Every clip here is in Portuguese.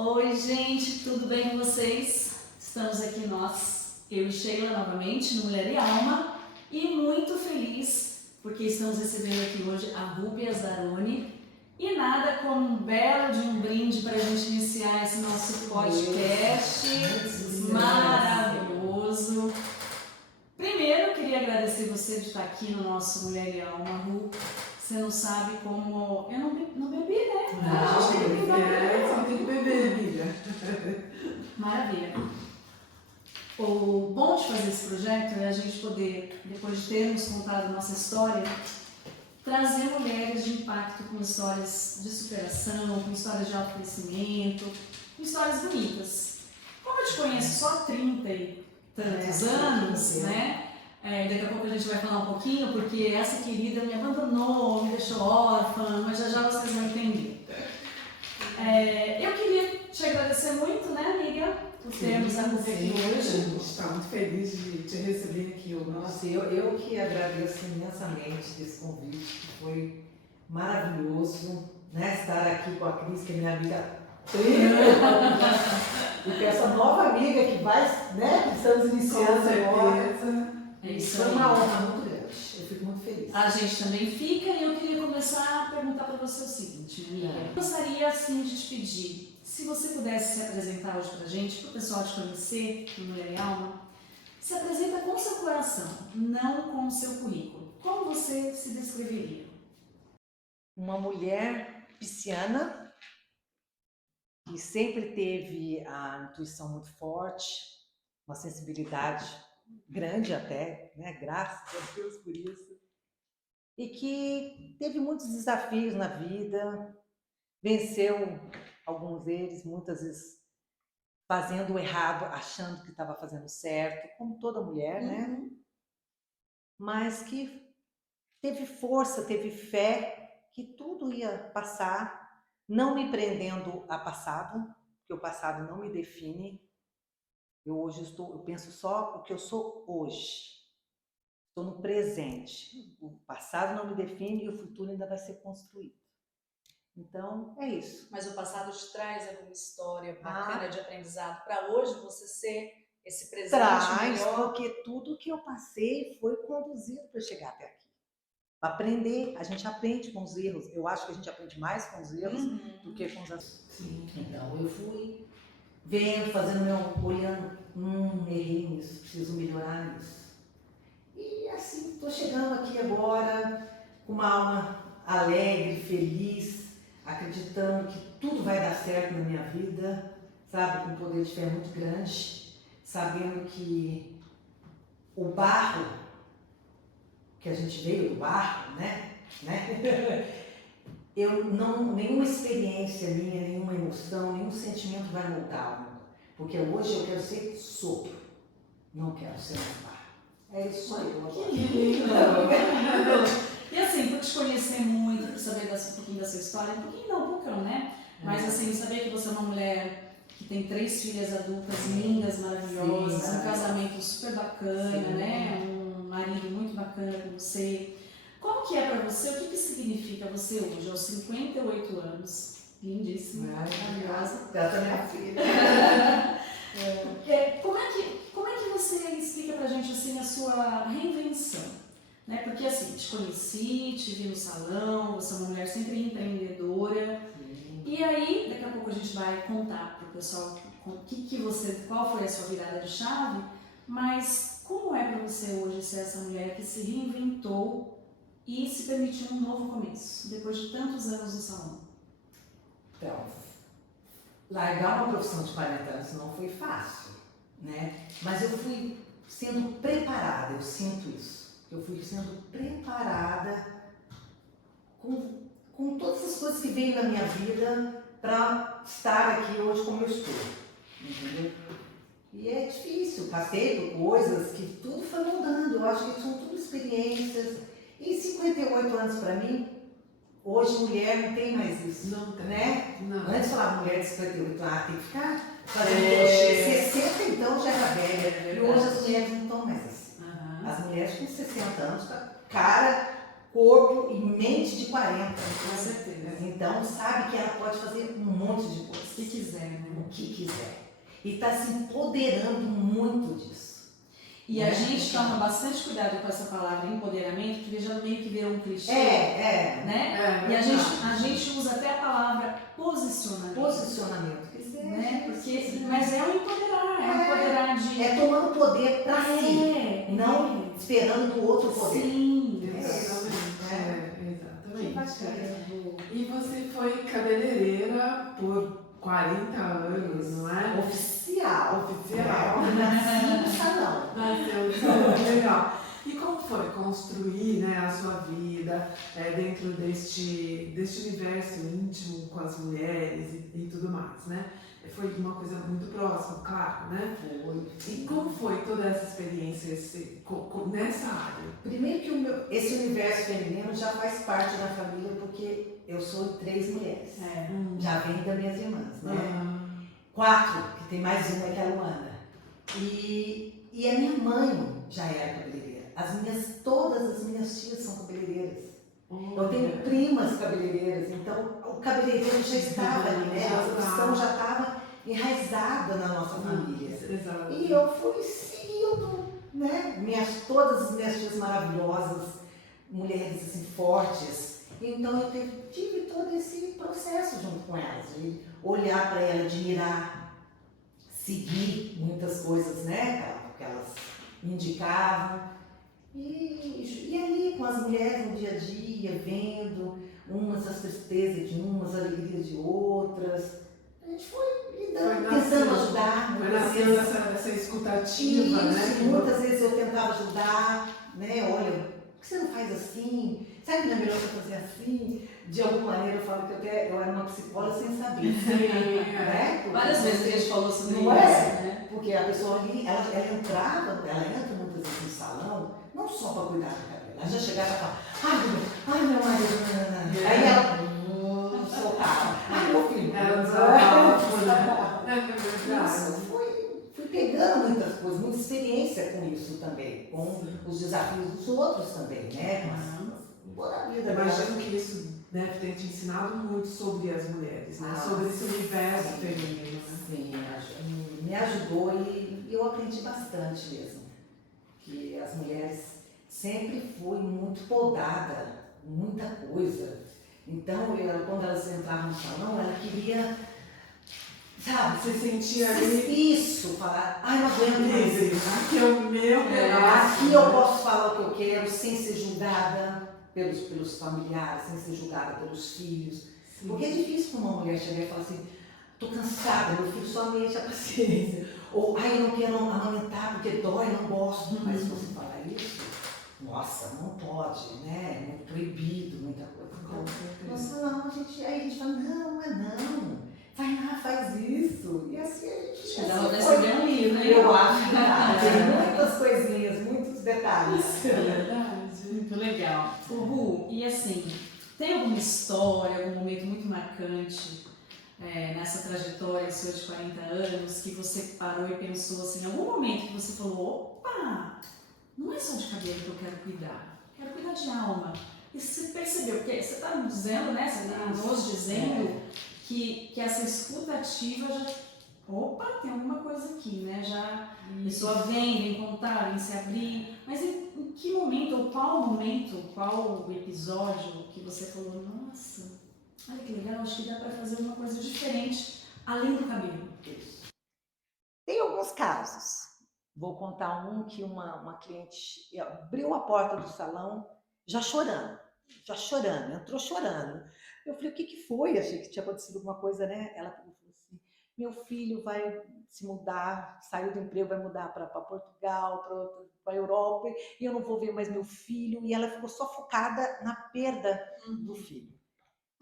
Oi, gente, tudo bem com vocês? Estamos aqui nós, eu e Sheila novamente, no Mulher e Alma, e muito feliz porque estamos recebendo aqui hoje a Rúbia Zaroni. E nada como um belo de um brinde para a gente iniciar esse nosso podcast maravilhoso. Primeiro, queria agradecer você de estar aqui no nosso Mulher e Alma, Ru. Você não sabe como... Eu não bebi, né? Não, tem que beber, amiga. Maravilha. O bom de fazer esse projeto é a gente poder, depois de termos contado nossa história, trazer mulheres de impacto com histórias de superação, com histórias de autoconhecimento, com histórias bonitas. Como eu te conheço só há 30 e tantos anos, né? Daqui a pouco a gente vai falar um pouquinho, porque essa querida me abandonou, me deixou órfã, mas já vocês vão entender. Eu queria te agradecer muito, né, amiga, por termos a Rúbia aqui hoje. A gente está muito feliz de te receber aqui hoje. Nossa, eu que agradeço imensamente desse convite, que foi maravilhoso, né, estar aqui com a Cris, que é minha amiga e com essa nova amiga que vai, né, que estamos iniciando agora. Isso Foi aí. uma honra muito grande, eu fico muito feliz. A gente também fica, e eu queria começar a perguntar para você o seguinte, amiga. Eu gostaria, assim, de te pedir, se você pudesse se apresentar hoje pra gente, pro pessoal te conhecer, no Mulher e Alma, se apresenta com o seu coração, não com o seu currículo. Como você se descreveria? Uma mulher pisciana, que sempre teve a intuição muito forte, uma sensibilidade grande até, né? Graças a Deus por isso. E que teve muitos desafios na vida, venceu alguns deles, muitas vezes fazendo o errado, achando que estava fazendo certo, como toda mulher, né? Mas que teve força, teve fé, que tudo ia passar, não me prendendo a passado, porque o passado não me define. Eu penso só o que eu sou hoje. Estou no presente. O passado não me define e o futuro ainda vai ser construído. Então, é isso. Mas o passado te traz alguma história bacana de aprendizado para hoje você ser esse presente melhor? Porque tudo que eu passei foi conduzido para chegar até aqui. Aprender, a gente aprende com os erros. Eu acho que a gente aprende mais com os erros do que com os acertos. Então, eu fui vendo, olhando, errei nisso, preciso melhorar nisso. E assim, estou chegando aqui agora com uma alma alegre, feliz, acreditando que tudo vai dar certo na minha vida, sabe, com um poder de fé muito grande, sabendo que o barro, que a gente veio do barro, né? Nenhuma experiência minha, nenhuma emoção, nenhum sentimento vai moldá-lo. Porque hoje eu quero ser sopro, não quero ser mais barro. É isso aí, Que lindo! E assim, por te conhecer muito, por saber um pouquinho da sua história, um pouquinho não, um poucão, né? Mas assim, saber que você é uma mulher que tem 3 filhas adultas lindas, maravilhosas, um casamento super bacana, né? Um marido muito bacana com você. Como que é pra você? O que significa você hoje, aos 58 anos? Lindíssima, maravilhosa. Ela também é filha. Como é que você explica pra gente assim a sua reinvenção? Né? Porque assim, te conheci, te vi no salão, você é uma mulher sempre empreendedora. E aí, daqui a pouco a gente vai contar pro pessoal qual foi a sua virada de chave, mas como é pra você hoje ser essa mulher que se reinventou e se permitiu um novo começo, depois de tantos anos no salão? Então, largar uma profissão de 40 anos não foi fácil, né? Mas eu fui sendo preparada, eu sinto isso. Eu fui sendo preparada com todas as coisas que veio na minha vida para estar aqui hoje como eu estou, entendeu? E é difícil, passei por coisas que tudo foi mudando, eu acho que são tudo experiências. E 58 anos para mim, hoje mulher não tem mais isso, Não, né? não. Antes falava mulher de 58 anos, tem que ficar fazendo 60 então já era velha. E hoje as mulheres não estão mais assim. As mulheres com 60 anos, cara, corpo e mente de 40. Com certeza. mulheres. Então, sabe que ela pode fazer um monte de coisas. Se quiser, né? O que quiser. E está se empoderando muito disso. E a gente toma bastante cuidado com essa palavra empoderamento, porque já meio que virou um clichê, né? E a gente usa até a palavra posicionamento. Posicionamento. Né? Porque, mas é o empoderar, é o empoderar de... É tomando poder para si, não esperando do outro poder. Sim. Exatamente. E você foi cabeleireira por 40 anos, não é? Oficial. Nasci no salão. Nasceu no salão, legal. E como foi construir, né, a sua vida dentro deste universo íntimo com as mulheres e tudo mais, né? Foi uma coisa muito próxima, claro, né? Foi. E como foi toda essa experiência nessa área? Primeiro que esse universo feminino já faz parte da família, porque eu sou 3 mulheres. Já vem das minhas irmãs, né? 4, que tem mais uma, que é a Luana. E a minha mãe já era cabeleireira. Todas as minhas tias são cabeleireiras. Eu tenho primas cabeleireiras, então o cabeleireiro já estava ali, né? A profissão já estava enraizada na nossa família. Exato. E eu fui seguindo, né? Todas as minhas tias maravilhosas, mulheres assim, fortes. Então eu tive todo esse processo junto com elas, de olhar para ela, admirar, seguir muitas coisas, né? Que elas indicavam. E ali com as mulheres no dia a dia, vendo umas as tristezas de umas, as alegrias de outras. A gente foi lidando, tentando ajudar. Foi nascendo essa escutativa, né? Muitas vezes eu tentava ajudar, né? Olha, por que você não faz assim? Sabe que não é melhor você fazer assim? De alguma maneira eu falo que eu era uma psicóloga sem saber. Né? Várias vezes que a gente falou sobre isso, né? Porque a pessoa ali, ela entra muitas vezes no salão, não só para cuidar do cabelo. Ela já chegava e falava, ai meu marido, aí ela soltava, ai meu filho. Fui pegando muitas coisas, muita experiência com isso também, com os desafios dos outros também, né? Imagino que isso deve ter te ensinado muito sobre as mulheres, né? Sobre esse universo feminino. Sim, me ajudou e eu aprendi bastante mesmo. Que as mulheres sempre foi muito podada, muita coisa. Então, quando elas entravam no salão, ela queria, sabe? Você sentia ali... Isso, falar, ai, não aguento mais. Aqui é o meu pedaço. Aqui eu posso falar o que eu quero, sem ser julgada pelos familiares, sem ser julgada pelos filhos. Sim. Porque é difícil para uma mulher chegar e falar assim, tô cansada, meu filho só me enche a paciência. Ou, ai, eu não quero amamentar porque dói, não gosto. Mas se você falar isso, nossa, não pode, né? É muito proibido, muita coisa. Então, nossa, não, aí a gente fala, não, vai lá, faz isso. E assim a gente... Ela vai receber um livro, hein? Eu acho que tá. Tem muitas coisinhas, muitos detalhes. É verdade. Muito legal. Ru, e assim, tem alguma história, algum momento muito marcante nessa trajetória sua de 40 anos que você parou e pensou assim, em algum momento que você falou, opa, não é só de cabelo que eu quero cuidar de alma. E você percebeu, porque você está nos dizendo, né? Você está nos dizendo que essa escuta ativa já. Opa, tem alguma coisa aqui, né? Já a pessoa vem contar, vem se abrir. Mas em que momento, ou qual episódio que você falou, nossa, olha que legal, acho que dá para fazer uma coisa diferente, além do cabelo? Tem alguns casos. Vou contar um que uma cliente abriu a porta do salão já chorando, entrou chorando. Eu falei, o que foi? Achei que tinha acontecido alguma coisa, né? Ela falou assim, meu filho vai se mudar, saiu do emprego, vai mudar para Portugal, para a Europa, e eu não vou ver mais meu filho. E ela ficou só focada na perda do filho.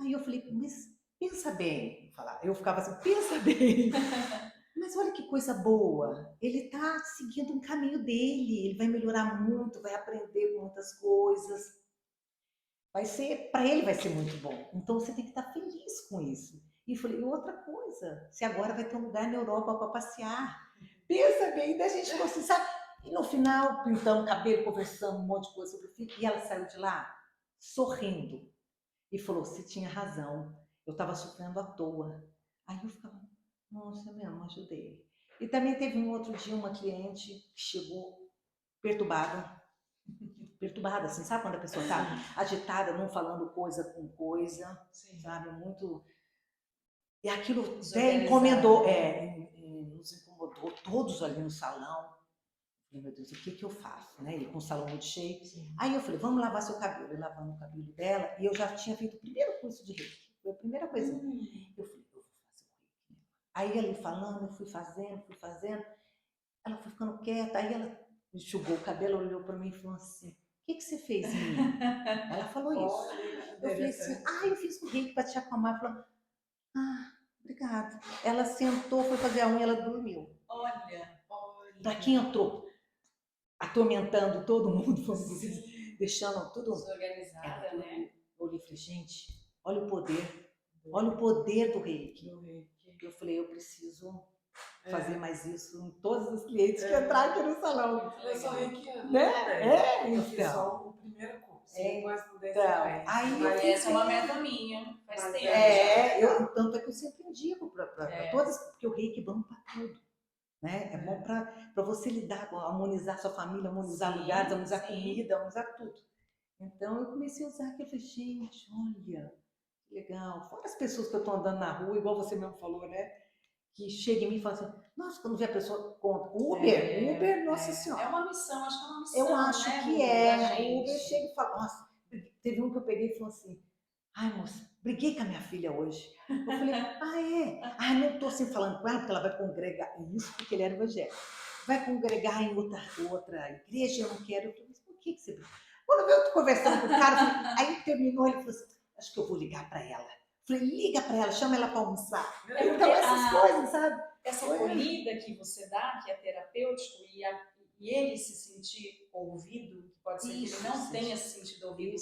Aí eu falei, mas pensa bem. Eu ficava assim, pensa bem. Mas olha que coisa boa, ele está seguindo um caminho dele, ele vai melhorar muito, vai aprender com muitas coisas. Para ele vai ser muito bom. Então você tem que estar feliz com isso. E falei, outra coisa, você agora vai ter um lugar na Europa para passear. Pensa bem, da gente ficou assim, sabe? E no final, pintando o cabelo, conversando um monte de coisa sobre o filho, e ela saiu de lá sorrindo. e falou, você tinha razão, eu estava sofrendo à toa. Aí eu ficava, nossa, mesmo, ajudei. E também teve um outro dia uma cliente que chegou perturbada, assim, sabe quando a pessoa está agitada, não falando coisa com coisa, sabe, muito... E aquilo até incomodou, nos incomodou, todos ali no salão. E, meu Deus, o que eu faço, né? E com o salão muito cheio. Aí eu falei, vamos lavar seu cabelo. E lavando o cabelo dela, e eu já tinha feito o primeiro curso de reiki. Foi a primeira coisa. Eu falei, eu vou fazer o reiki. Aí ele falando, eu fui fazendo. Ela foi ficando quieta, aí ela enxugou o cabelo, olhou para mim e falou assim, o que você fez em mim? Ela falou isso. Eu falei assim, eu fiz o reiki para te acalmar. Ela falou, obrigada. Ela sentou, foi fazer a unha, ela dormiu. Olha. Para quem entrou atormentando todo mundo, vamos dizer, deixando tudo Desorganizada, né? Eu olhei e falei, gente, olha o poder do reiki. Eu falei, eu preciso fazer mais isso em todos os clientes que entrarem aqui no salão. Eu sou reikiana. Né? Eu fiz só o primeiro curso. Depois mudei Aí essa é uma meta minha. Faz tempo. Tanto é que eu sempre indico para todas, porque o reiki é bom para tudo. Né? É bom para você lidar, harmonizar sua família, harmonizar lugares, harmonizar comida, harmonizar tudo. Então eu comecei a usar aquilo e falei, gente, olha, que legal. Fora as pessoas que eu estou andando na rua, igual você mesmo falou, né? Que chega em mim e fala assim, nossa, quando vê a pessoa conta. Uber, nossa senhora. É uma missão, acho que é uma missão. Eu acho né, que é. O Uber chega e fala, nossa, teve um que eu peguei e falou assim, ai, moça, briguei com a minha filha hoje. Eu falei, não estou assim falando com ela, porque ela vai congregar. Isso porque ele era evangélico. Vai congregar em outra igreja, eu não quero. Eu falei, mas por que você brigou? Quando eu estou conversando com o cara, aí terminou, ele falou assim, acho que eu vou ligar para ela. Eu falei, liga para ela, chama ela para almoçar. Então, essas coisas, sabe? Essa acolhida que você dá, que é terapêutico, e ele se sentir ouvido, que pode ser que ele não tenha se sentido ouvido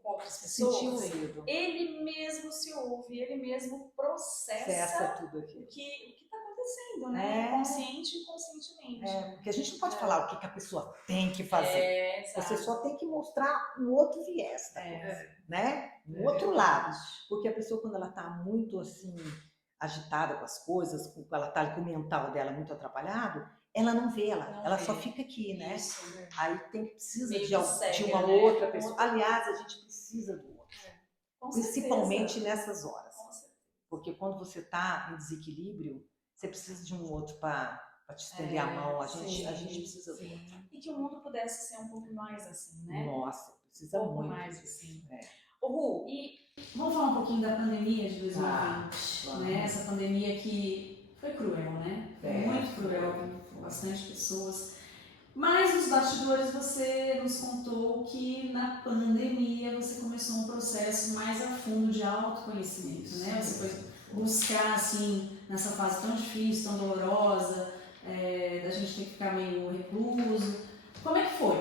com outras pessoas, ele mesmo se ouve, ele mesmo processa tudo aqui. o que está acontecendo, né? Consciente e inconscientemente. Porque a gente não pode falar o que a pessoa tem que fazer. Você só tem que mostrar um outro viés da coisa, né? Um outro lado. Porque a pessoa, quando ela está muito assim, agitada com as coisas, ela está com o mental dela muito atrapalhado, ela não vê, ela só fica aqui, né? Isso, né? Aí precisa de uma outra pessoa. Aliás, a gente precisa do outro. Principalmente nessas horas. Porque quando você está em desequilíbrio, você precisa de um outro para te estender a mão. A gente precisa do outro. E que o mundo pudesse ser um pouco mais assim, né? Nossa, precisa muito. Um pouco mais assim. Ô, Ru, e vamos falar um pouquinho da pandemia de 2020, né? Essa pandemia que foi cruel, né? Foi muito cruel, com bastante pessoas. Mas nos bastidores você nos contou que na pandemia você começou um processo mais a fundo de autoconhecimento, né? Você foi buscar, assim, nessa fase tão difícil, tão dolorosa, da gente ter que ficar meio recluso. Como é que foi?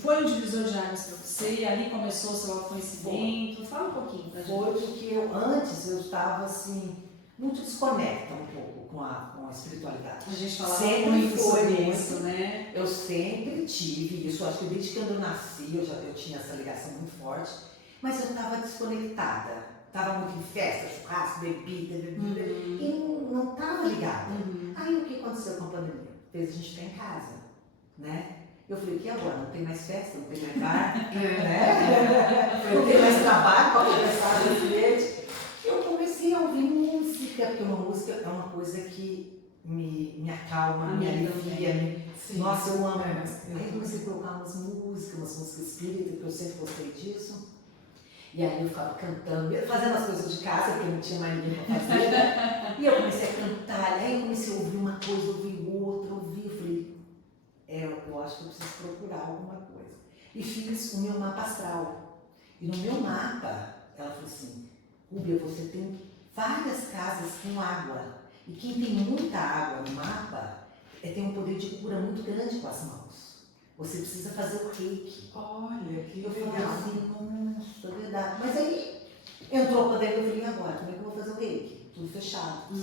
Foi um divisor de águas para você? Ali começou o seu autoconhecimento? Fala um pouquinho pra gente. Foi porque antes eu estava assim, muito desconecta um pouco com a espiritualidade. A gente falava sempre muito foi sobre muito, isso, né? Eu sempre tive isso, acho que desde que eu nasci eu tinha essa ligação muito forte, mas eu estava desconectada. Estava muito em festa, churrasco, bebida, e não estava ligada. Aí o que aconteceu com a pandemia? Fez a gente ficar em casa, né? Eu falei, que agora? Não tem mais festa, não tem mais bar, né? Não tem mais trabalho para conversar com o cliente. Eu comecei a ouvir música, porque uma música é uma coisa que me acalma, me alivia. Nossa, eu amo. Aí eu comecei a colocar umas músicas espíritas, que eu sempre gostei disso. E aí eu ficava cantando, fazendo as coisas de casa, porque não tinha mais ninguém para fazer, né? E eu comecei a cantar, aí eu comecei a ouvir uma coisa, ouvir outra, eu falei, eu acho que eu preciso procurar alguma coisa. E fiz o meu mapa astral. E no meu mapa, ela falou assim, Rúbia, você tem várias casas com água. E quem tem muita água no mapa, tem um poder de cura muito grande com as mãos. Você precisa fazer o reiki. Olha, que eu legal. falei assim, nossa, é verdade. Mas aí entrou a pandemia, eu falei, agora, como é que eu vou fazer o reiki? Tudo fechado.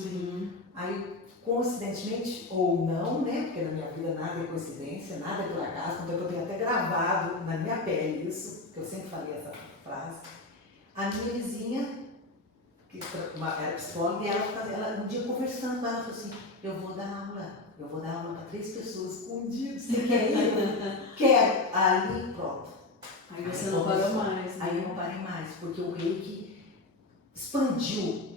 Aí, coincidentemente, ou não, né? Porque na minha vida nada é coincidência, nada é por acaso, tanto é que eu tenho até gravado na minha minha pele isso, que eu sempre falei essa frase. A minha vizinha, que era psicóloga, e ela um dia conversando com ela, falou assim, eu vou dar aula para 3 pessoas por dia, você quer ir? Quero. Ali, pronto. Aí você não parou mais, né? Aí eu não parei mais, porque o reiki expandiu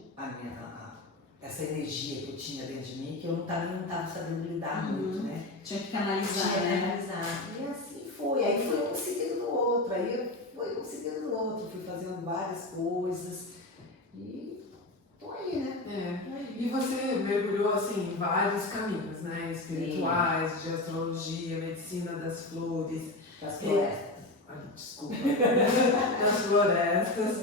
essa energia que eu tinha dentro de mim, que eu não estava sabendo lidar muito, né? Tinha que canalizar, Tinha que né? analisar. E assim foi. Aí foi um seguido do outro. Aí foi um seguido do outro. Fui fazendo várias coisas. E tô aí, né? E você mergulhou assim em vários caminhos, né? Espirituais, de astrologia, medicina das flores. Das florestas. Ai, desculpa. Das florestas.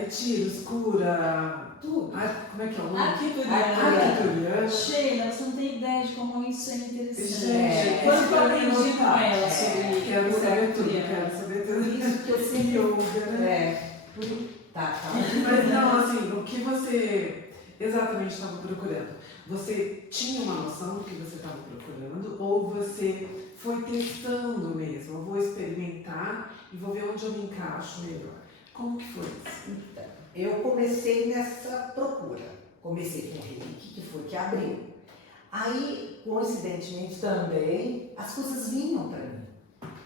Retiros, cura. Tudo. Como é que é o nome? Arquituriana. Sheila, você não tem ideia de como isso é interessante. Gente, Quando eu aprendi com ela sobre quero cura saber tudo, arquituriana. quero saber tudo. Isso que eu sempre Yoga, né? Tá. Mas não, assim, o que você exatamente estava procurando? Você tinha uma noção do que você estava procurando ou você foi testando mesmo? Eu vou experimentar e vou ver onde eu me encaixo melhor. Como que foi isso? Então, eu comecei nessa procura. Comecei com o reiki, que foi que abriu. Aí, coincidentemente também, as coisas vinham para mim.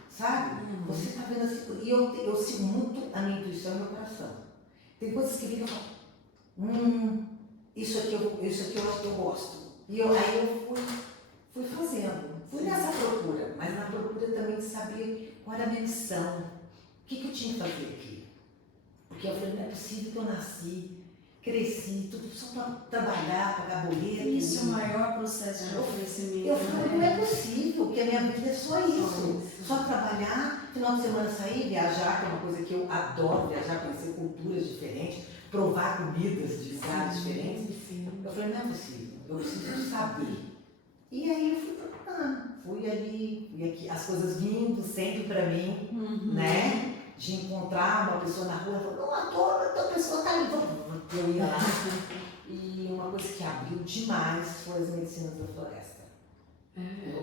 Sabe? Você está vendo assim. E eu sigo muito a minha intuição e meu coração. Tem coisas que viram e falam, isso aqui eu acho que eu gosto. E aí eu fui fazendo. Fui nessa procura, mas na procura também de saber qual era a minha missão. O que eu tinha que fazer aqui? Porque eu falei, não é possível que eu nasci, cresci, tudo só para trabalhar, pagar boleto. Isso é o maior processo de oferecimento. Eu falei, não é possível, que a minha vida é só isso. Só trabalhar, final de semana sair, viajar, que é uma coisa que eu adoro, viajar, conhecer culturas diferentes, provar comidas de lugares diferentes. Eu falei, não é possível, eu preciso saber. E aí eu fui procurando, fui ali, e aqui, as coisas vindo sempre para mim, né? De encontrar uma pessoa na rua, ela falou, a pessoa tá ali, eu ia lá. E uma coisa que abriu demais foi as medicinas da floresta.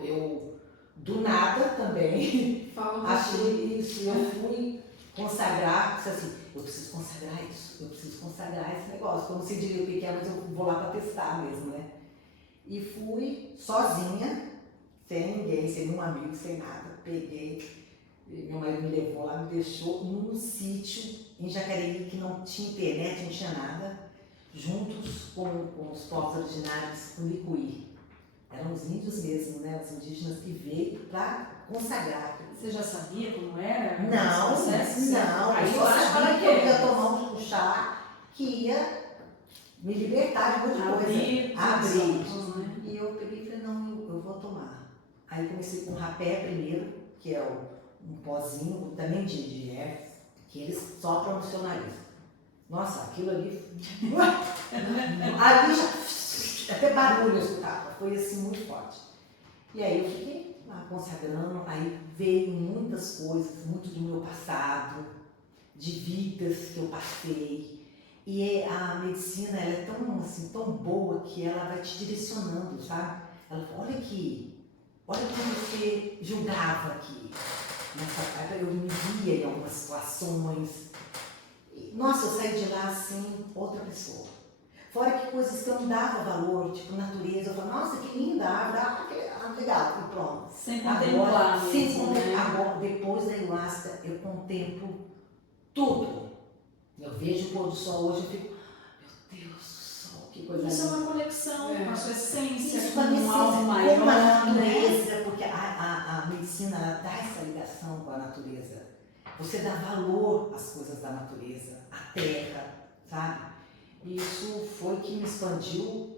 Eu do nada também, achei isso, eu fui consagrar, disse assim, eu preciso consagrar esse negócio. Eu não sei direito o que é, mas eu vou lá para testar mesmo, né? E fui sozinha, sem ninguém, sem nenhum amigo, sem nada. Peguei, meu marido me levou lá, me deixou num sítio em Jacareí que não tinha internet, não tinha nada, juntos com os povos originários Curicuí. Eram os índios mesmo, né? Os indígenas que veio para consagrar. Você já sabia como era? Não. Aí Eu sabia que eu ia tomar um chá que ia me libertar de muita coisa. Abrir. E eu peguei e falei, não, eu vou tomar. Aí comecei com rapé primeiro, que é um pozinho também de ervas, que eles sopram no seu nariz. Nossa, aquilo ali... ali já... até barulho eu escutava, foi assim muito forte. E aí eu fiquei lá consagrando, aí veio muitas coisas, muito do meu passado, de vidas que eu passei. E a medicina, ela é tão, assim, tão boa que ela vai te direcionando, sabe? Ela fala, olha aqui, olha como você julgava aqui. Nessa parte eu me via em algumas situações. E, nossa, eu saí de lá assim, outra pessoa. Fora que coisas que eu não dava valor, tipo natureza, eu falava, nossa, que linda árvore, legal, e pronto. Sem contemplar agora, mesmo, né? agora, depois da ayahuasca, eu contemplo tudo. Eu vejo o pôr do sol hoje e fico, meu Deus do céu, que coisa linda. Isso é uma conexão com a sua essência, Isso, com um algo com maior, a né? natureza, porque a medicina ela dá essa ligação com a natureza. Você dá valor às coisas da natureza, à terra, sabe? E isso foi que me expandiu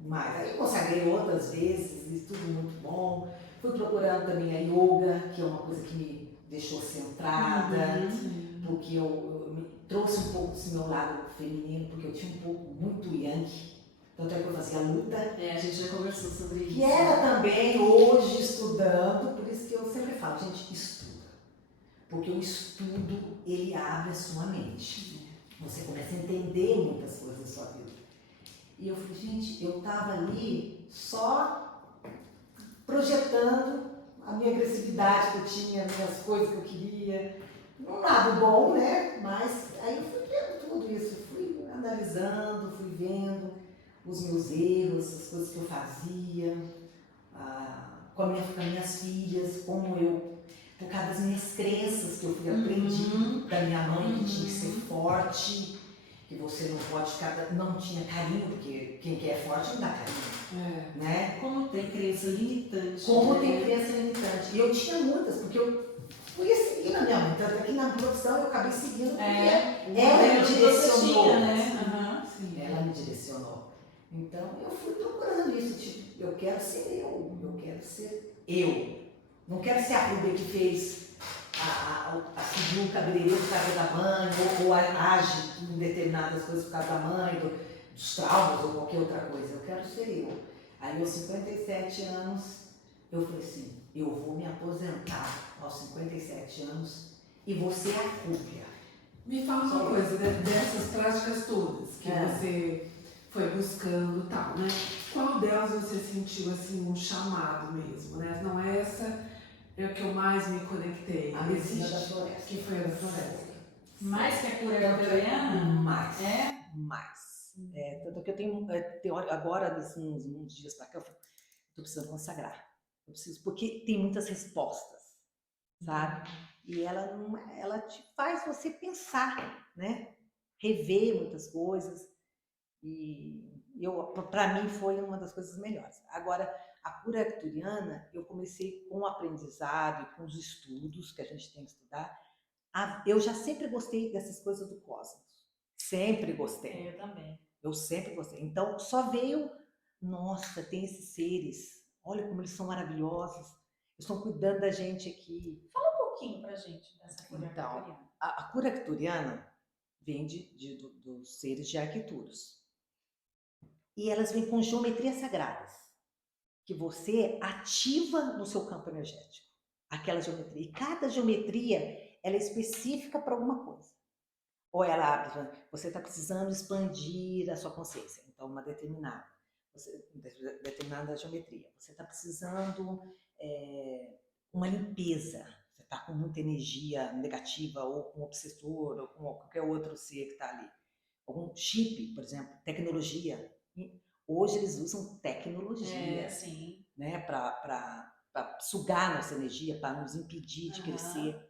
mais. Aí consagrei outras vezes, e tudo muito bom. Fui procurando também a yoga, que é uma coisa que me deixou centrada, porque eu me trouxe um pouco desse meu lado feminino, porque eu tinha um pouco muito yang. Tanto é que eu fazia luta. A gente já conversou sobre isso. Que era também hoje estudando, por isso que eu sempre falo, gente, estuda. Porque o estudo, ele abre a sua mente. Você começa a entender muitas coisas da sua vida. E eu falei, gente, eu estava ali só projetando a minha agressividade que eu tinha, as minhas coisas que eu queria. Um lado bom, né? Mas aí eu fui vendo tudo isso, fui analisando, fui vendo os meus erros, as coisas que eu fazia, com as minhas filhas, como eu, por causa das minhas crenças que eu fui aprendi da minha mãe, que tinha que ser forte, que você não pode ficar, não tinha carinho, porque quem quer forte não dá carinho, né? Como tem crença limitante. Como né? tem crença limitante. E eu tinha muitas, porque eu fui seguindo a minha mãe, tanto aqui na profissão eu acabei seguindo, porque ela me direcionou. Tinha, né? Aham. Ela me direcionou. Então eu fui procurando isso, tipo, eu quero ser eu quero ser eu. Não quero ser a Rubia que fez seguir o cabeleireiro por causa da mãe, ou age em determinadas coisas por causa da mãe, dos traumas ou qualquer outra coisa. Eu quero ser eu. Aí aos 57 anos, eu falei assim, eu vou me aposentar aos 57 anos e vou ser a Rubia. Me fala uma coisa, dessas práticas todas que você foi buscando e tal, né? Qual delas você sentiu assim um chamado mesmo, né? Não é essa que eu mais me conectei. A medicina da floresta. Que foi a da floresta. Mais que a cura vitoriana? Mais. Mais. Tanto que eu tenho agora, uns dias pra cá, eu tô precisando consagrar. Eu preciso, porque tem muitas respostas, sabe? E ela te faz você pensar, né? Rever muitas coisas. E para mim foi uma das coisas melhores. Agora, a cura arcturiana, eu comecei com o aprendizado e com os estudos que a gente tem que estudar. Eu já sempre gostei dessas coisas do cosmos. Sempre gostei. Eu também. Eu sempre gostei. Então, só veio, nossa, tem esses seres, olha como eles são maravilhosos, eles estão cuidando da gente aqui. Fala um pouquinho pra gente dessa cura Então, vitoriana. a cura arcturiana vem dos seres de Arquituros. E elas vêm com geometrias sagradas, que você ativa no seu campo energético. Aquela geometria. E cada geometria, ela é específica para alguma coisa. Ou ela abre, você está precisando expandir a sua consciência. Então, uma determinada geometria. Você está precisando uma limpeza. Você está com muita energia negativa, ou com um obsessor, ou com qualquer outro ser que está ali. Algum chip, por exemplo, tecnologia. Hoje eles usam tecnologia, né, para sugar nossa energia, para nos impedir de crescer.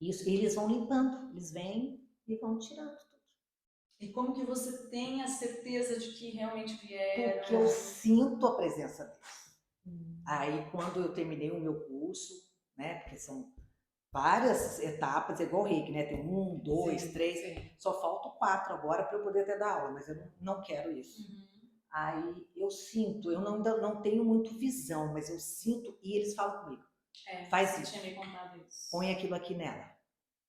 Isso, eles vão limpando, eles vêm e vão tirando tudo. E como que você tem a certeza de que realmente vieram? Porque eu sinto a presença deles. Aí, quando eu terminei o meu curso, né, porque são várias etapas, é igual o Reiki, né? Tem 1, 2, 3, só faltam 4 agora para eu poder até dar aula, mas eu não quero isso. Aí eu sinto, eu não tenho muito visão, mas eu sinto e eles falam comigo. Faz isso. Tinha me contado isso. Põe aquilo aqui nela.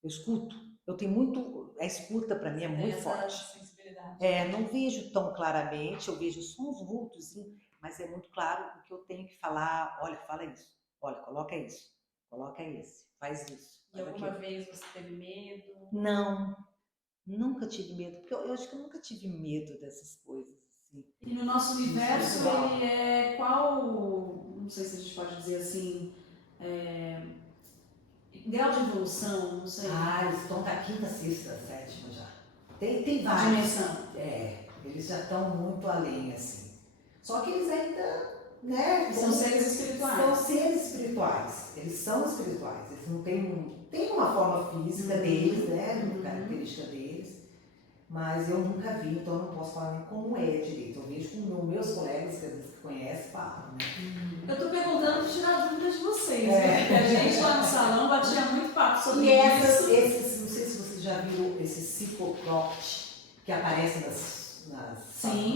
Eu escuto. Eu tenho muito. A escuta para mim é muito forte. Sensibilidade. Não vejo tão claramente, eu vejo só uns vultos, mas é muito claro o que eu tenho que falar. Olha, fala isso. Olha, coloca isso. Coloca esse. Faz isso. E alguma vez você teve medo? Não. Nunca tive medo. Porque eu acho que eu nunca tive medo dessas coisas. Assim. E no nosso universo, ele é qual? Não sei se a gente pode dizer assim. Grau de evolução, não sei. Eles estão da 5ª, 6ª, 7ª já. Tem vários. Dimensão. Eles já estão muito além, assim. Só que eles ainda, né? São seres espirituais. São seres espirituais. Eles são espirituais. Eles não têm uma forma física deles, né? Uma característica deles. Mas eu nunca vi, então eu não posso falar nem como é direito. Eu vejo como meus colegas que às vezes conhecem falam, né? Eu estou perguntando para tirar dúvidas de vocês, né? Porque a gente lá no salão batia muito papo sobre isso. Esses, não sei se vocês já viram esses ciclocropt que aparecem nas fundações.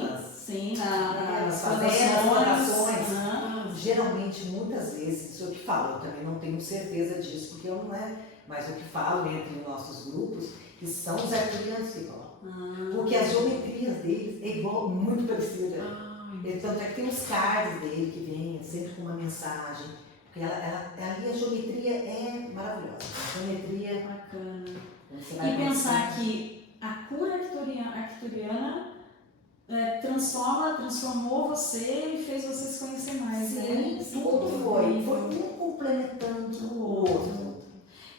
Geralmente, muitas vezes, isso é o que falo, eu também não tenho certeza disso, porque eu não é, mas o que falo entre os nossos grupos, que são os arcturianos que falam. Porque as geometrias deles é igual, muito parecida. Tanto é que tem os cards dele que vêm sempre com uma mensagem. Porque ali a geometria é maravilhosa. A geometria bacana. E pensar que a cura arcturiana transformou você e fez você se conhecer mais. Sim, tudo foi um complementando o outro.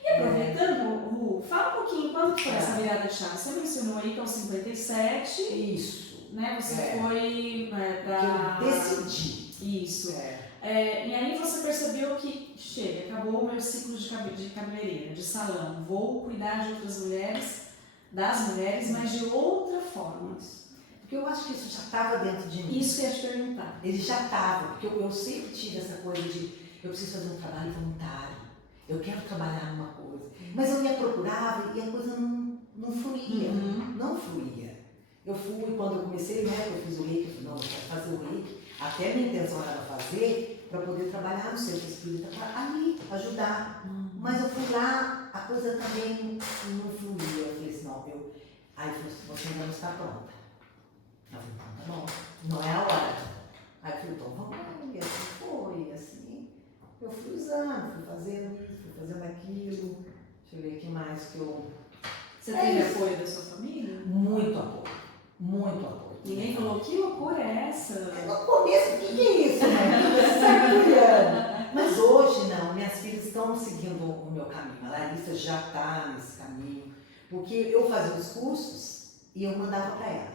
E aproveitando, Ru, fala um pouquinho quando que foi essa virada de chave. Você mencionou aí que é o 57, Isso. né? Você É. foi Eu para... decidi. Isso. E aí você percebeu que, chega, acabou o meu ciclo de cabeleireira, de salão. Vou cuidar de outras mulheres, das mulheres, mas de outra forma. Porque eu acho que isso já estava dentro de mim. Isso que eu ia te perguntar. Ele já estava, porque eu sempre tive essa coisa de eu preciso fazer um trabalho voluntário, eu quero trabalhar numa coisa. Mas eu ia procurar e a coisa não fluía, não fluía. Eu fui, quando eu comecei, né, eu fiz o reiki, eu falei, não, eu quero fazer o reiki. Até a minha intenção era fazer para poder trabalhar no centro espírita, para ali, ajudar. Mas eu fui lá, a coisa também não fluía. Eu falei assim, não, aí eu falei assim, você ainda não está pronta. Eu falei, então tá bom, não é a hora. Aí eu falei, então vamos lá, e assim foi, assim. Eu fui usando, fui fazendo aquilo. Deixa eu ver o que mais que eu... Você teve apoio da sua família? Muito apoio, muito apoio. Ninguém falou, que loucura é essa? No começo, o que é isso, né? Você sai olhando. Mas hoje não, minhas filhas estão seguindo o meu caminho. A Larissa já está nesse caminho. Porque eu fazia os cursos e eu mandava para ela.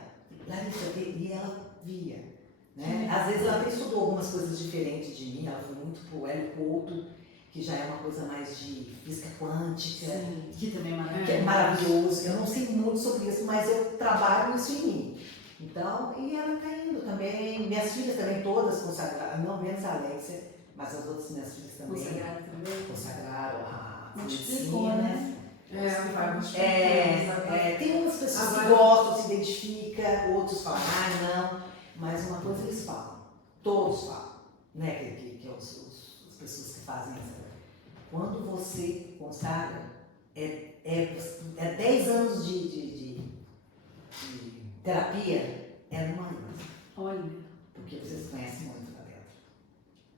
Larissa, e ela via. Né? Às vezes ela até estudou algumas coisas diferentes de mim. Ela foi muito para o Hélio Couto, que já é uma coisa mais de física quântica. Sim, que também é maravilhoso. Que é maravilhoso. Eu não sei muito sobre isso, mas eu trabalho isso em mim. Então, e ela está indo também. Minhas filhas também todas consagraram, não menos a Alexia, mas as outras minhas filhas também consagraram a multiplicou, né? Vai multiplicar. Tem umas pessoas que gostam, se identificam, outros falam, não. Mas uma coisa eles falam, todos falam, né? Que as pessoas que fazem essa. Quando você consagra, é 10 anos de terapia, é numa coisa. Olha. Porque vocês conhecem muito lá dentro.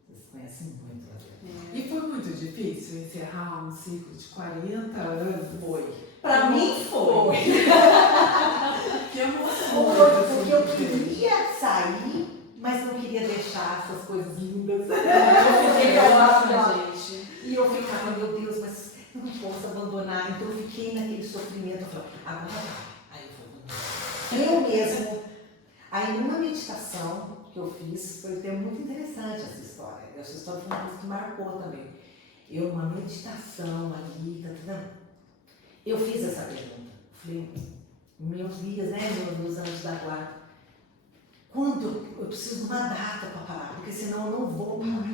Vocês conhecem muito lá dentro. E foi muito difícil encerrar um ciclo de 40 anos? Foi. Pra mim foi. Que emoção! Porque eu queria sair, mas não queria deixar essas coisas lindas. Gente. E eu ficava, meu Deus, mas eu não posso abandonar. Então eu fiquei naquele sofrimento. Eu falei, agora vai. Aí eu vou abandonar. Eu mesmo. Aí numa meditação que eu fiz, foi até muito interessante essa história. Essa história foi uma coisa que marcou também. Eu, uma meditação ali, eu fiz essa pergunta. Falei, meus dias, né, meus anos da guarda, quando eu preciso de uma data para parar, porque senão eu não vou parar.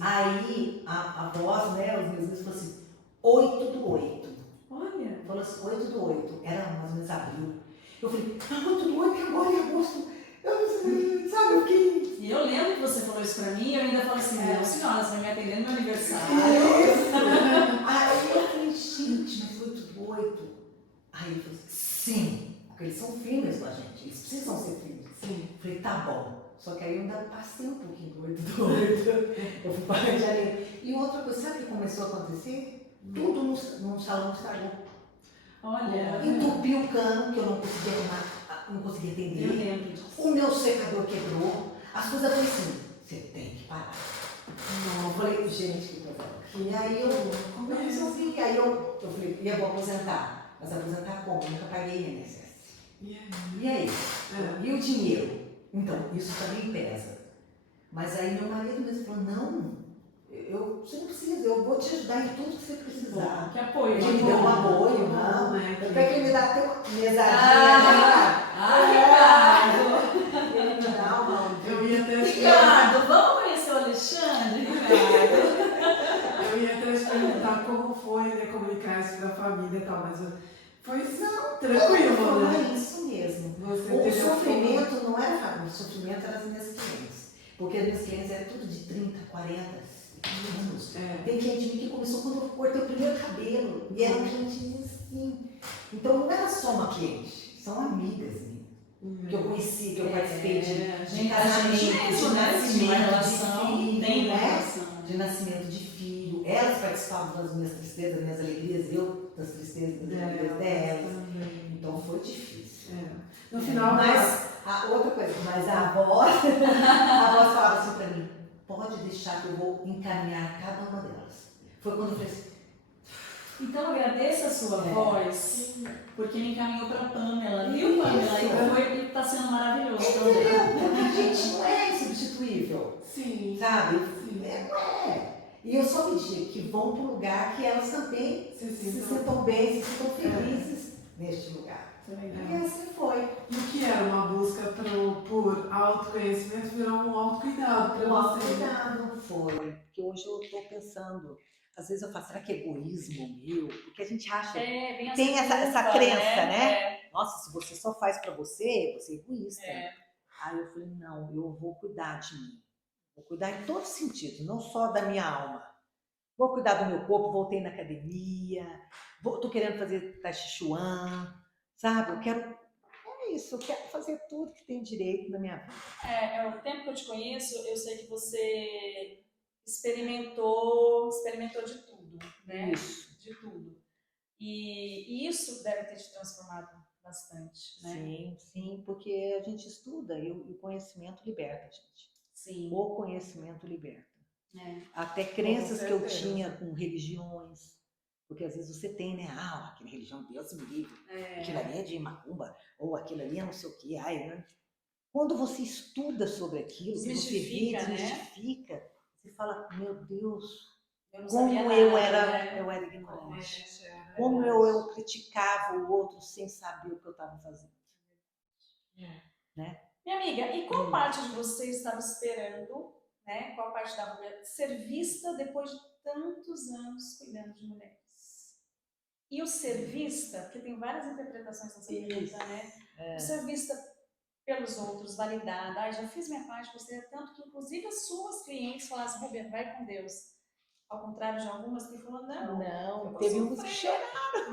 Aí a voz, né, os meus filhos falaram assim, 8/8. Olha. Falou assim, 8/8, era mais ou menos abril. Eu falei, 8/8 agora em agosto. Sabe, eu fiquei... E eu lembro que você falou isso pra mim e eu ainda falei assim, não senhora, você vai me atender no meu aniversário. Aí eu falei, gente, mas 8/8. Aí ele falou assim, sim, porque eles são firmes com a gente, eles precisam ser firmes. Sim. Eu falei, tá bom. Só que aí eu ainda passei um pouquinho do 8/8. Eu fui para o Rio de Janeiro. E outra coisa, sabe o que começou a acontecer? Tudo no salão estragou. Olha. Entupiu o cano, que eu não conseguia arrumar, não conseguia Eu atender. lembro disso. O meu secador quebrou. As coisas foram assim, você tem que parar. Eu falei, gente, que coisa. E aí eu resolvi. Aí eu falei, eu vou aposentar. Mas aposentar como? Eu nunca paguei INSS. E aí? E o dinheiro? Então, isso também pesa. Mas aí meu marido mesmo falou, não, você não precisa, eu vou te ajudar em tudo que você precisar. Que apoio. Ele me deu um apoio, não, não. né? Até que ele me dá até uma mesadinha. Ricardo! Ele me dá uma... Eu ia até te Ricardo, vamos conhecer o Alexandre, Ricardo? Eu ia até te perguntar como foi, né, comunicar isso pra família e tal, mas foi tranquilo, né? É isso mesmo. Você O teve sofrimento não era família, o sofrimento era as minhas clientes. Porque as minhas clientes eram tudo de 30, 40 anos. Tem cliente que começou quando eu cortei o primeiro cabelo. E eram clientes assim. Então não era só uma cliente, são amigas minhas. Que eu conheci, que eu participei de casamento, de nascimento, tem né? relação. De nascimento de filho. Elas participavam das minhas tristezas, das minhas alegrias, eu das tristezas, das alegrias delas. Então foi difícil. No final, Mas a outra coisa, mas a voz falava assim pra mim, pode deixar que eu vou encaminhar cada uma delas. Foi quando eu falei assim, Então agradeça a sua voz, porque me encaminhou para a Pamela, viu, Pamela? Isso. E foi e está sendo maravilhoso também. entendeu? Porque a gente não é insubstituível, Sim. sabe? Sim. Não é. E eu só pedi que vão para um lugar que elas também Se se sintam- sintam bem, se sintam felizes neste lugar. Foi E legal. assim foi. E o que era uma busca por autoconhecimento virou um autocuidado para Um você. cuidado. Foi, porque hoje eu estou pensando, às vezes eu falo, será que é egoísmo meu? Porque a gente acha, Vem tem essa culpa, crença, né? É. Nossa, se você só faz pra você, você é egoísta. É. Aí eu falei, não, eu vou cuidar de mim. Vou cuidar em todos os sentidos, não só da minha alma. Vou cuidar do meu corpo, voltei na academia, tô querendo fazer Tai Chi Chuan, sabe? Eu quero, é isso, eu quero fazer tudo que tem direito na minha vida. O tempo que eu te conheço, eu sei que você experimentou de tudo, né? Isso. De tudo. E isso deve ter te transformado bastante, né? Sim, sim, porque a gente estuda e o conhecimento liberta a gente. Sim. O conhecimento liberta. É. Até crenças que eu certeza. tinha com religiões, porque às vezes você tem, né? Ah, aquela religião, Deus me livre, aquilo ali é de macumba, ou aquilo ali é não sei o quê. Ai, né? Quando você estuda sobre aquilo, que você vê, Desmistifica, né? desmistifica, você fala, meu Deus, Eu não como sabia eu nada, era, né? eu era ignorante. É Como verdade. eu criticava o outro sem saber o que eu estava fazendo. Né? Minha amiga, e qual parte de você estava esperando, né? Qual parte da Rúbia ser vista depois de tantos anos cuidando de mulheres? E o ser vista, porque tem várias interpretações nessa pergunta, né? O ser vista pelos outros, validada. Ah, já fiz minha parte, gostei tanto que inclusive as suas clientes falaram assim, Rúbia, vai com Deus. Ao contrário de algumas que falaram, não, eu Não, vou teve uns sofrer. que choraram.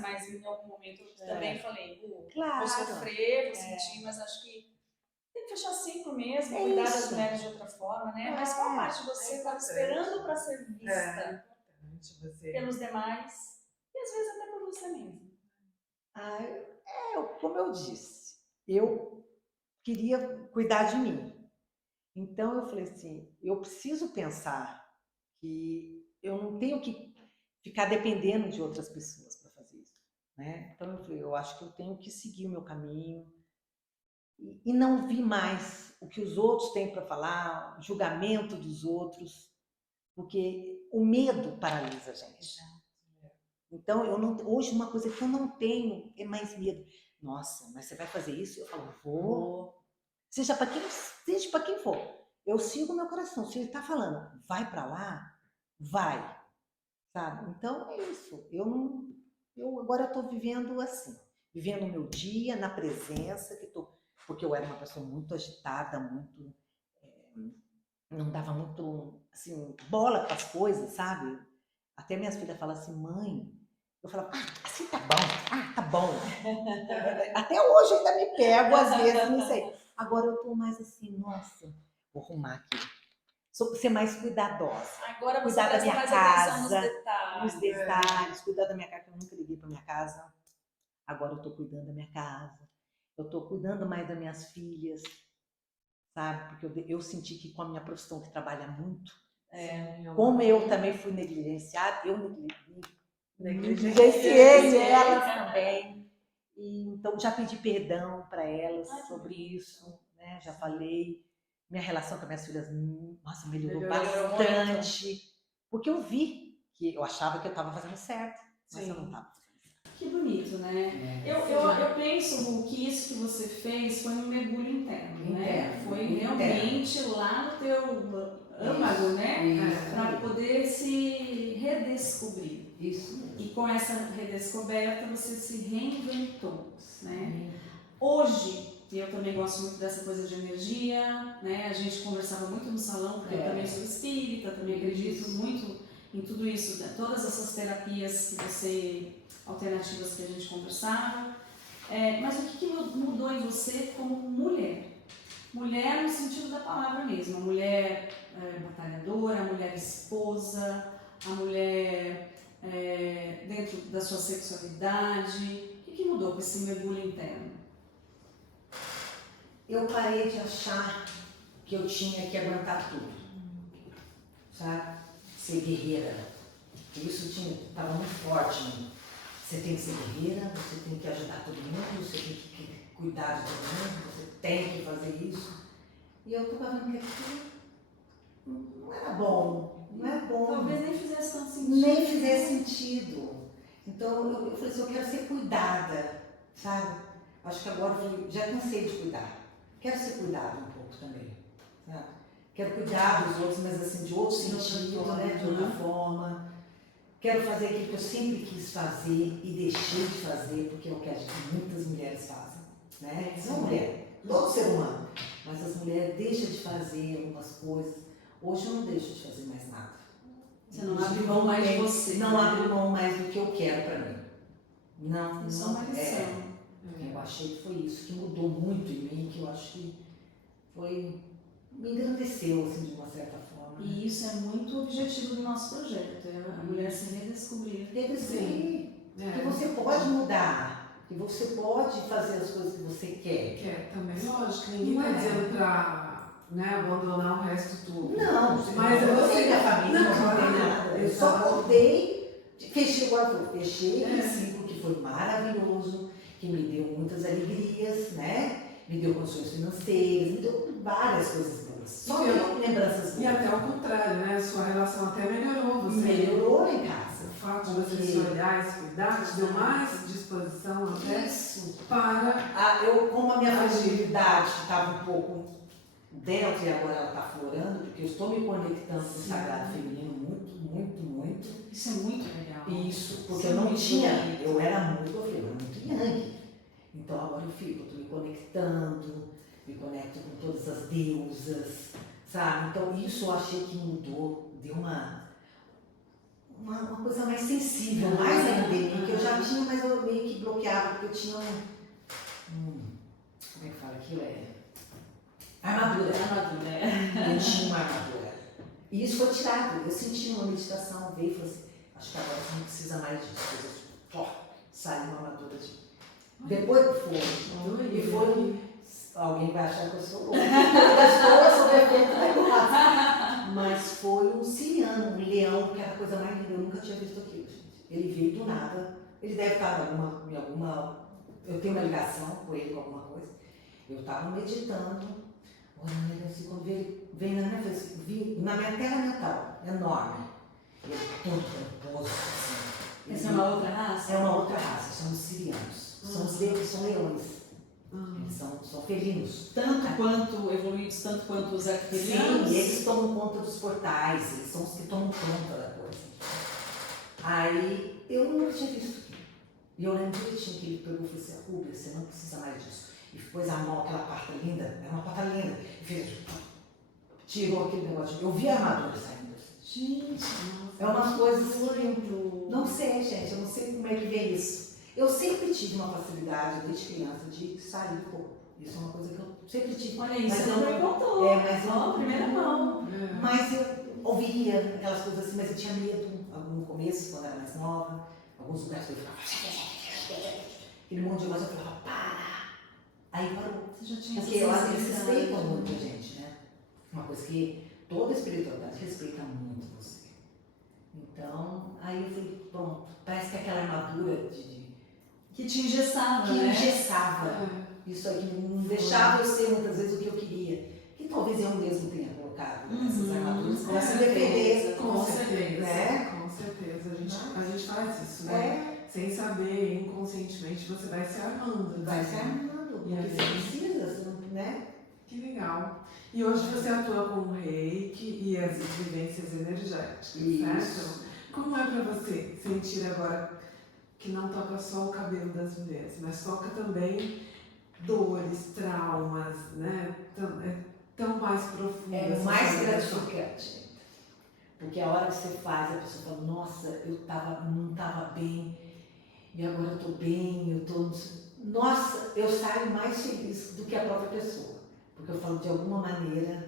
Mas em algum momento eu também falei, Claro. vou sofrer, vou sentir, mas acho que tem que fechar ciclo mesmo, É cuidar das isso. mulheres de outra forma, né? É. Mas qual parte você estava importante. esperando para ser vista É importante você. pelos demais e às vezes até por você mesmo? Como eu disse, eu queria cuidar de mim. Então eu falei assim, eu preciso pensar que eu não tenho que ficar dependendo de outras pessoas para fazer isso, né? Então eu falei, eu acho que eu tenho que seguir o meu caminho e não vi mais o que os outros têm para falar, o julgamento dos outros, porque o medo paralisa a gente. Então, hoje uma coisa que eu não tenho é mais medo. Nossa, mas você vai fazer isso? Eu falo, vou. Seja para quem for. Eu sigo o meu coração. Se ele está falando, vai para lá, vai. Sabe? Então, é isso. Agora eu estou vivendo assim. Vivendo o meu dia, na presença, porque eu era uma pessoa muito agitada, muito... não dava muito, assim, bola para as coisas, sabe? Até minhas filhas falam assim, mãe... Eu falava, assim tá bom, tá bom. Até hoje eu ainda me pego, às vezes, não sei. Agora eu tô mais assim, nossa, vou arrumar aqui. Ser mais cuidadosa. Agora você Cuidar da presta minha mais atenção nos casa, detalhes. nos detalhes, cuidar da minha casa, que eu nunca liguei pra minha casa. Agora eu tô cuidando da minha casa. Eu tô cuidando mais das minhas filhas, sabe? Porque eu senti que com a minha profissão, que trabalha muito, como eu também fui negligenciada, eu negligenciei elas também. E, então, já pedi perdão para elas sobre isso, né? Já falei. Minha relação com as minhas filhas, nossa, melhorou bastante. Porque eu vi que eu achava que eu estava fazendo certo, mas eu não estava. Que bonito, né? Eu penso que isso que você fez foi um mergulho interno, né? Foi realmente lá no teu âmago, né? Para poder se redescobrir. Isso. E com essa redescoberta você se reinventou, né? Hoje, eu também gosto muito dessa coisa de energia, né? A gente conversava muito no salão, porque eu também sou espírita, também acredito muito em tudo isso, né? Todas essas terapias alternativas que a gente conversava. Mas o que mudou em você como mulher? Mulher no sentido da palavra mesmo, a mulher batalhadora, a mulher esposa, a mulher dentro da sua sexualidade. O que mudou com esse mergulho interno? Eu parei de achar que eu tinha que aguentar tudo. sabe? Ser guerreira. Isso estava muito forte em mim. Você tem que ser guerreira, você tem que ajudar todo mundo, você tem que cuidar de todo mundo, você tem que fazer isso. E eu estava vendo que aquilo não era bom, não é bom. Talvez nem fizesse tanto sentido. Nem fizesse sentido. Então eu falei assim, eu quero ser cuidada, sabe? Acho que agora eu já cansei de cuidar. Quero ser cuidada um pouco também, sabe? Quero cuidar dos outros, mas assim, de outro sentido, né? De outra forma. Quero fazer aquilo que eu sempre quis fazer e deixei de fazer, porque é o que muitas mulheres fazem, né? Não mulher, todo ser humano. Mas as mulheres deixam de fazer algumas coisas. Hoje eu não deixo de fazer mais nada. Você não abre mão mais de você. Não abro mão mais do que eu quero pra mim. Não, Isso é não uma lição. Eu achei que foi isso que mudou muito em mim, que eu acho que me engrandeceu, assim, de uma certa forma. E isso é muito o objetivo do nosso projeto, é a mulher se redescobrir. Deve ser. É. Que você pode mudar, que você pode fazer as coisas que você quer. Que é também lógico, ninguém Não tá é. dizendo pra, né, abandonar o resto tudo. Não, Mas eu você- sei minha família, não claro, tem nada. Eu só exato. voltei, fechei É. aquele ciclo que foi maravilhoso, que me deu muitas alegrias, né? Me deu condições financeiras, me deu várias coisas boas. Só E deu lembranças E boas. até ao contrário, né? A sua relação até melhorou. Você, Melhorou em casa. O fato de você se olhar e se cuidar te deu mais disposição até Isso. para. Como a minha fragilidade estava um pouco dentro e agora ela está aflorando, porque eu estou me conectando com o Sim. sagrado feminino muito. Isso é muito legal. Isso, porque Isso eu é não muito tinha, bonito. eu era muito yang. Então agora eu estou me conectando, me conecto com todas as deusas, sabe? Então isso eu achei que mudou, deu uma coisa mais sensível, mais ainda em mim, que eu já tinha, mas eu meio que bloqueava, porque eu tinha como é que fala aquilo? Armadura. Eu tinha uma armadura. E isso foi tirado. Eu senti uma meditação, veio e falei assim, acho que agora você não precisa mais disso. Saiu uma armadura de. Depois que foi. E foi. Alguém vai achar que eu sou louca. Eu sou defeito da Mas foi um siriano, um leão, que era a coisa mais linda. Eu nunca tinha visto aquilo, gente. Ele veio do nada. Ele deve estar em alguma. Eu tenho uma ligação com ele, com alguma coisa. Eu estava meditando, olhando assim, quando veio na minha frente, vi na minha tela mental, enorme. Ele todo pomposo, assim. Essa é uma outra raça? É uma outra raça, são os sirianos. São leões. Eles são felinos. Tanto quanto evoluídos, tanto quanto os arquitelianos? Sim, eles tomam conta dos portais, eles são os que tomam conta da coisa. Aí eu nunca tinha visto aquilo. E eu lembro direitinho que ele pegou e falou assim, Rubia, você não precisa mais disso. E pôs a mão, aquela pata linda, era uma pata linda. E fez, tirou aquele negócio. Eu vi a armadura saindo. Gente, É umas coisas que muito. não sei, gente, eu não sei como é que vem isso. Eu sempre tive uma facilidade, desde criança, de sair do corpo. Isso é uma coisa que eu sempre tive. Olha isso, Mas você não me contou. mas Ó, primeira mão. Mas eu ouvia aquelas coisas assim, mas eu tinha medo no começo, quando era mais nova. Alguns lugares que eu ficava. Aquele monte de coisa, eu falava, para! Aí parou. Você já tinha Porque eu acho que eles sensibilidade. respeitam muito a gente, né? Uma coisa que toda espiritualidade respeita muito você. Então, aí eu falei, pronto, parece que aquela armadura Que te engessava, que né? engessava. Isso aqui não deixava eu ser muitas vezes o que eu queria. Que talvez eu mesmo tenha colocado essas armaduras para se defender. Com certeza, né? com certeza. A gente faz isso, né? Sem saber, inconscientemente, você vai se armando. Vai se armando, E porque aí? você precisa, você não, né? Que legal. E hoje você atua com o reiki e as vivências energéticas, certo? Como é para você sentir agora que não toca só o cabelo das mulheres, mas toca também dores, traumas, né? É tão mais profundo. É essa mais sabedoria. gratificante. Porque a hora que você faz, a pessoa fala, nossa, não estava bem, e agora eu estou bem, eu estou. Nossa, eu saio mais feliz do que a própria pessoa. Porque eu falo, de alguma maneira,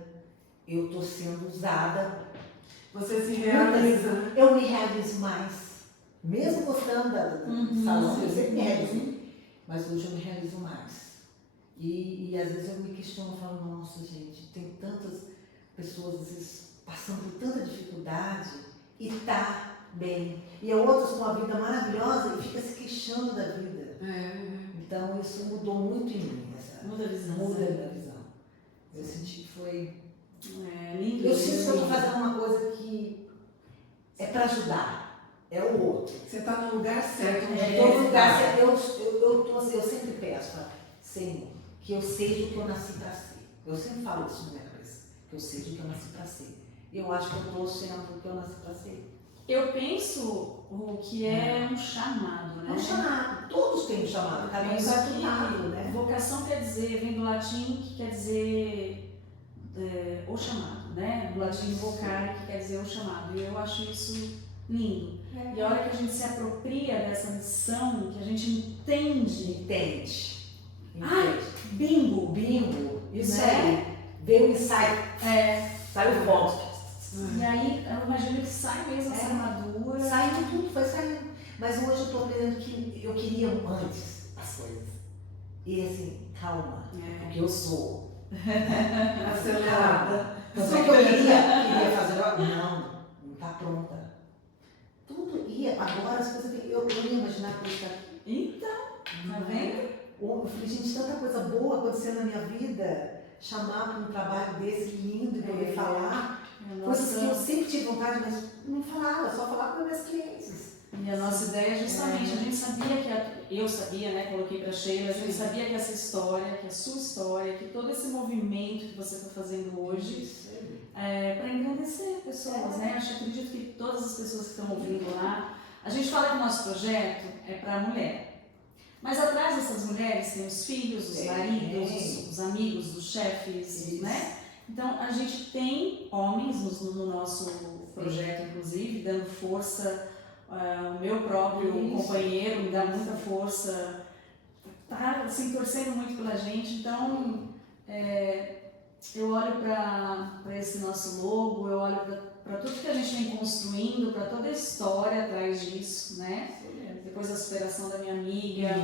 eu estou sendo usada. Você se realiza, né? Eu me realizo mais. Mesmo gostando do salão, eu sempre me realizo. Mas hoje eu me realizo mais. E às vezes eu me questiono e falo, nossa gente, tem tantas pessoas, às vezes, passando por tanta dificuldade e tá bem. E outros com a vida maravilhosa e fica se queixando da vida. Então isso mudou muito em mim. Muda a visão. Muda a minha visão. Eu senti que foi... Lindo. Eu sinto que eu estou fazendo uma coisa que é para ajudar. É o outro. Você está no lugar certo. Todo lugar certo. Eu sempre peço, falo, Senhor, que eu seja o que eu nasci para ser. Eu sempre falo isso na minha cabeça. Que eu seja o que eu nasci para ser. E eu acho que eu estou sendo o que eu nasci para ser. Eu penso o que é um chamado, né? É um chamado. Todos têm um chamado. Cada um Penso está que chamado, né? vocação quer dizer, vem do latim que quer dizer o chamado, né? Do latim vocare que quer dizer o chamado. E eu acho isso lindo. E a hora que a gente se apropria dessa missão, que a gente entende. Bingo! Bingo. Isso Né? aí. Veio o insight. Saiu o ponto. E aí eu imagino que sai mesmo essa armadura. Saiu tudo, foi saindo. Mas hoje eu estou aprendendo que eu queria antes as coisas. E assim, calma, porque eu sou. Acelerada. Só que eu queria fazer. Não está pronta. Tudo ia. Agora as coisas. Eu ia imaginar que eu estar aqui. Então, tá vendo? Eu falei, gente, tanta coisa boa acontecendo na minha vida. Chamar para um trabalho desse lindo e poder falar. Coisas que eu sempre tive vontade, mas não falava, só falava com meus clientes. E a nossa ideia é justamente, a gente sabia que, eu sabia, né, coloquei para Sheila, a gente sabia que essa história, que a sua história, que todo esse movimento que você está fazendo hoje é para engrandecer pessoas, né? Eu acredito que todas as pessoas que estão ouvindo lá, a gente fala que o nosso projeto é para a mulher. Mas atrás dessas mulheres tem os filhos, os maridos, os amigos, os chefes, né? Então, a gente tem homens no nosso projeto, inclusive, dando força. O meu próprio companheiro me dá muita força, tá assim, torcendo muito pela gente. Então, eu olho para esse nosso logo, eu olho para tudo que a gente vem construindo, para toda a história atrás disso, né? Depois da superação da minha amiga,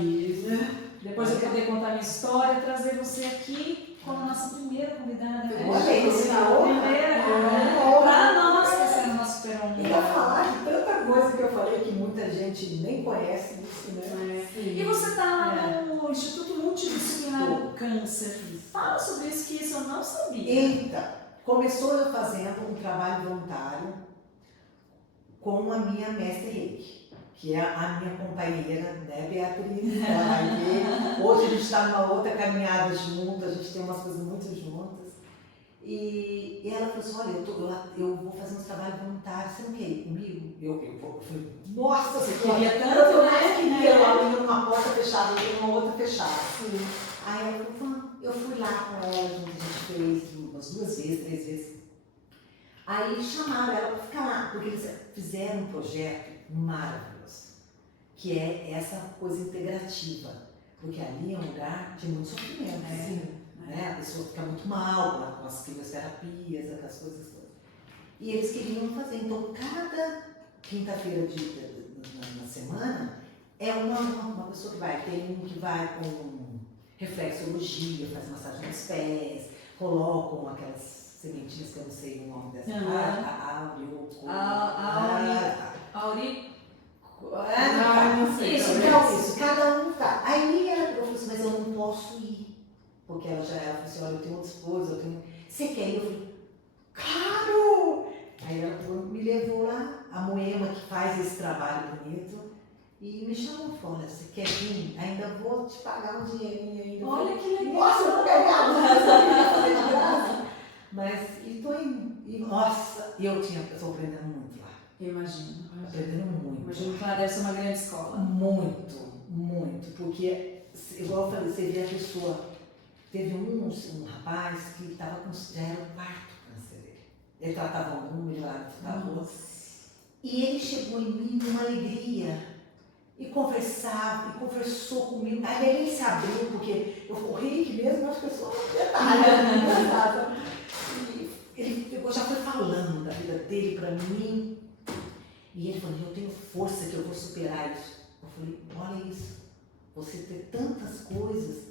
depois eu poder contar a minha história, trazer você aqui como nossa primeira convidada. Olha isso, primeira convidada. Para nós, que você é o nosso super E para falar de tanta coisa que eu falei que muita gente nem conhece isso, né? E você está no Instituto Multidisciplinar do Câncer. Fala sobre isso, que isso eu não sabia. Eita! Começou eu fazendo um trabalho voluntário com a minha mestre Reiki, que é a minha companheira, né, Beatriz? Hoje a gente está numa outra caminhada junto, a gente tem umas coisas muito juntas. E ela falou assim, olha, eu vou fazer um trabalho voluntário, você não quer ir comigo? Eu falei, nossa, você queria tanto, né? Eu abri uma porta fechada, eu abri uma outra fechada. Aí ela falou, vamos. Eu fui lá com ela, a gente fez umas 2 vezes, 3 vezes. Aí chamaram ela para ficar lá, porque eles fizeram um projeto maravilhoso, que é essa coisa integrativa, porque ali é um lugar de muito sofrimento, né? A pessoa fica muito mal com as quimioterapias, aquelas coisas todas. E eles queriam fazer, então cada quinta-feira na semana é uma pessoa que vai, tem um que vai com reflexologia, faz massagem nos pés, colocam aquelas sementinhas que eu não sei o nome dessa Auri. Não sei. Isso, cada um tá. Aí ela falou assim, mas eu não posso ir. Porque ela falou assim, olha, eu tenho outras coisas, Você quer ir? Eu falei, claro! Aí ela me levou lá, a Moema que faz esse trabalho bonito, e me chamou e falou, olha, você quer vir? Ainda vou te pagar um dinheirinho ainda. Olha que legal! Nossa, eu vou pegar, mas eu ia fazer de graça. Mas, e tô indo. E, nossa, eu estou aprendendo muito lá. Eu imagino. Aprendendo muito. Imagino que lá deve ser uma grande escola. Muito, muito. Porque, igual eu falei, você vê a pessoa. Teve um rapaz que já era o 4º câncer dele. Ele tratava um, melhorava, tratava outro. E ele chegou em mim com uma alegria. E conversava, e conversou comigo. Aí ele se abriu, porque o Reiki mesmo, as pessoas não detalham. Ele já foi falando da vida dele para mim. E ele falou, eu tenho força que eu vou superar isso. Eu falei, olha isso, você ter tantas coisas,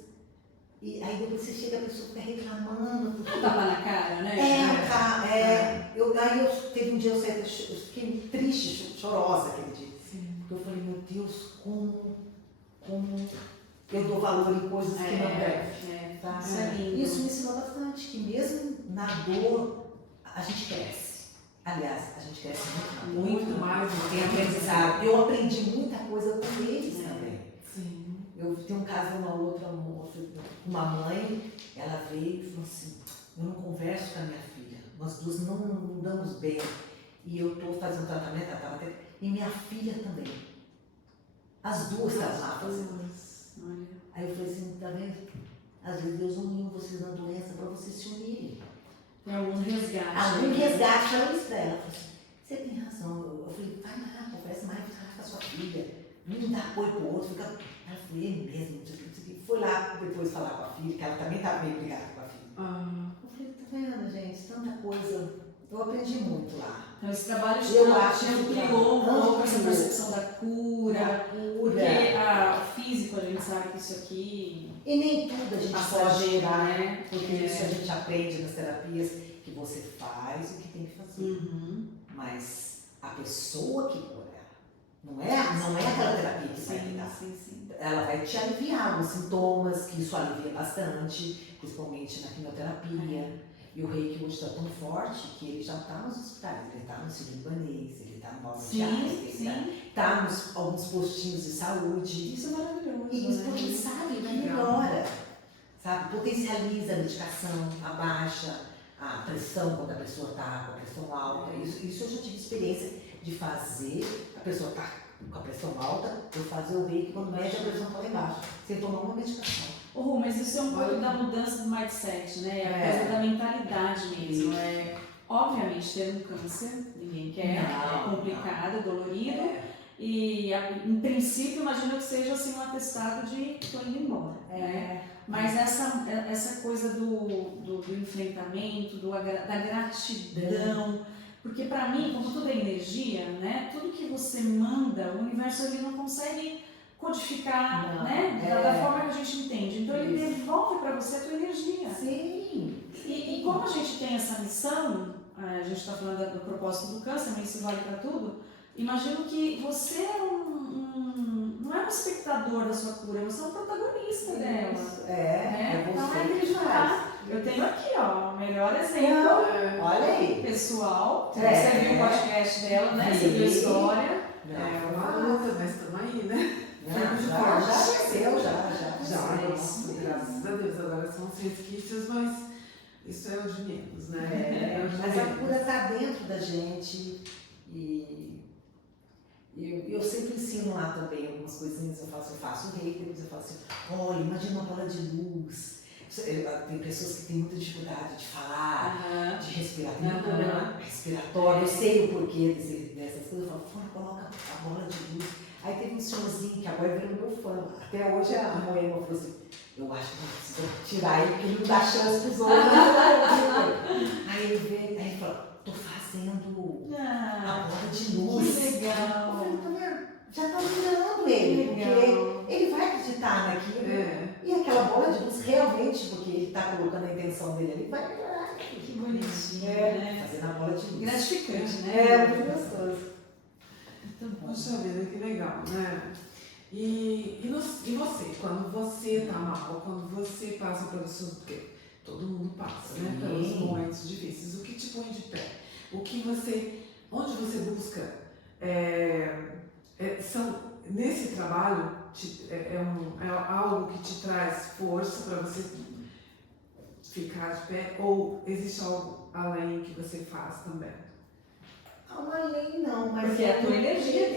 E aí depois você chega, a pessoa fica reclamando. Tapa na cara, né? Aí teve um dia eu saí, eu fiquei triste, chorosa aquele dia. Sim. Porque eu falei, meu Deus, como eu dou valor em coisas que não devem. Tá? Isso é lindo. Isso me ensinou bastante, que mesmo na dor, a gente cresce. Aliás, a gente cresce Muito mais. Tem aprendizado. Eu aprendi muita coisa com eles também. Sim. Eu tenho um caso de uma outra moça, uma mãe, ela veio e falou assim, eu não converso com a minha filha, nós duas não damos bem. E eu estou fazendo tratamento, ela estava até. E minha filha também. As duas estavam lá fazendo. Olha. Aí eu falei assim, tá vendo? Às vezes Deus uniu vocês na doença para vocês se unirem. Tem algum resgate. Algum resgate, falou isso pra ela. Ela falou assim, você tem razão. Eu falei, vai lá, conversa mais com a sua filha. Um dá apoio pro outro. Ela falou, é mesmo. Foi lá depois falar com a filha, que ela também estava meio brigada com a filha. Eu falei, tá vendo, gente? Tanta coisa. Eu aprendi muito lá. Então esse trabalho Eu acho que ampliou um pouco essa ampliou. percepção da cura. Porque Cura. o físico a gente sabe que isso aqui E nem tudo a gente pode tirar, né? porque isso a gente aprende nas terapias, que você faz o que tem que fazer. Uhum. Mas a pessoa que cura, não é aquela terapia que vai Sim, cuidar. sim. Ela vai te aliviar alguns sintomas, que isso alivia bastante, principalmente na quimioterapia. E o reiki hoje está tão forte que ele já está nos hospitais, ele está no Sírio Libanês, ele está no Paulo de Sim. está nos alguns postinhos de saúde. Isso é maravilhoso. E isso né? porque ele sabe, ele melhora, sabe? Potencializa a medicação, abaixa a pressão quando a pessoa está com a pressão alta. Isso eu já tive experiência de fazer, a pessoa está com a pressão alta, eu fazer o reiki quando mede a pressão está lá embaixo, sem tomar uma medicação. Ô, Ru, mas isso é um pouco da mudança do mindset, né? A coisa da mentalidade mesmo. Obviamente, ter um câncer, ninguém quer, é complicado, é dolorido. E, em princípio, imagino que seja assim um atestado de estou indo embora. Né? Mas essa coisa do enfrentamento, da gratidão. Porque, para mim, como tudo é energia, né? Tudo que você manda, o universo ele não consegue codificar, né? Da forma que a gente entende. Então ele devolve para você a tua energia. Sim. E como a gente tem essa missão, a gente está falando do propósito do câncer, mas isso vale para tudo. Imagino que você é não é um espectador da sua cura, você é um protagonista dela. É Então você é que acreditar. Eu tenho aqui, ó, o melhor exemplo Olha aí. pessoal. Você viu o podcast dela, né? Você viu a história. É uma luta, mas estamos aí, né? Já venceu, já. Nossa, graças a Deus, agora são os resquícios, mas isso é o de menos, né? Mas a cura está dentro da gente e eu sempre ensino lá também algumas coisinhas. Eu faço o reiki, depois eu falo assim, olha, imagina uma bola de luz. Tem pessoas que têm muita dificuldade de falar, de respirar, tem um problema respiratório, eu sei o porquê dessas coisas, eu falo, coloca a bola de luz. Aí teve um senhorzinho que agora virou meu fã, até hoje a Moema falou assim, eu acho que não precisa tirar ele, porque ele não dá chance pros outros. Aí ele veio, aí ele falou, tô fazendo a bola de luz. Que legal. Eu falei, tá vendo? Já tá virando ele, porque ele vai acreditar naquilo. E aquela bola de luz realmente, porque ele está colocando a intenção dele ali, vai melhorar. Que bonitinho, né? Fazendo a bola de luz. Gratificante, né? Muito gostoso. Muito bom. Poxa vida, que legal, né? E você, quando você tá mal, quando você passa pelos seus... Porque todo mundo passa, né? Pelos momentos difíceis. O que te põe de pé? Onde você busca? Nesse trabalho, é algo que te traz força para você ficar de pé? Ou existe algo além que você faz também? Além não, mas Porque é a tua energia.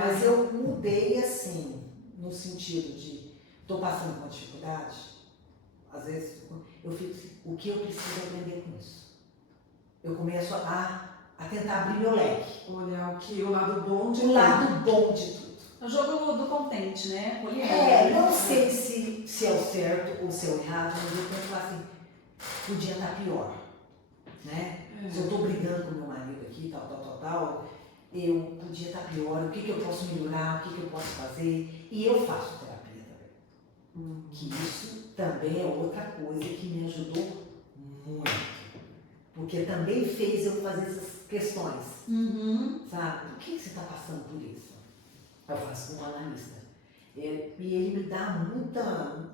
Mas eu mudei assim, no sentido de estou passando por uma dificuldade, às vezes eu fico assim, o que eu preciso aprender com isso? Eu começo a tentar abrir meu leque. Olhar o lado bom de O lado bom de tudo. É o jogo do contente, né? Poliana. Não sei se é o certo ou se é o errado, mas eu penso assim, podia estar pior, né? Se eu estou brigando com meu marido aqui, tal, eu podia estar pior, o que eu posso melhorar, o que eu posso fazer, e eu faço terapia Que isso também é outra coisa que me ajudou muito. Porque também fez eu fazer essas questões. Sabe? Por que você está passando por isso? Eu faço com um analista. E ele me dá muita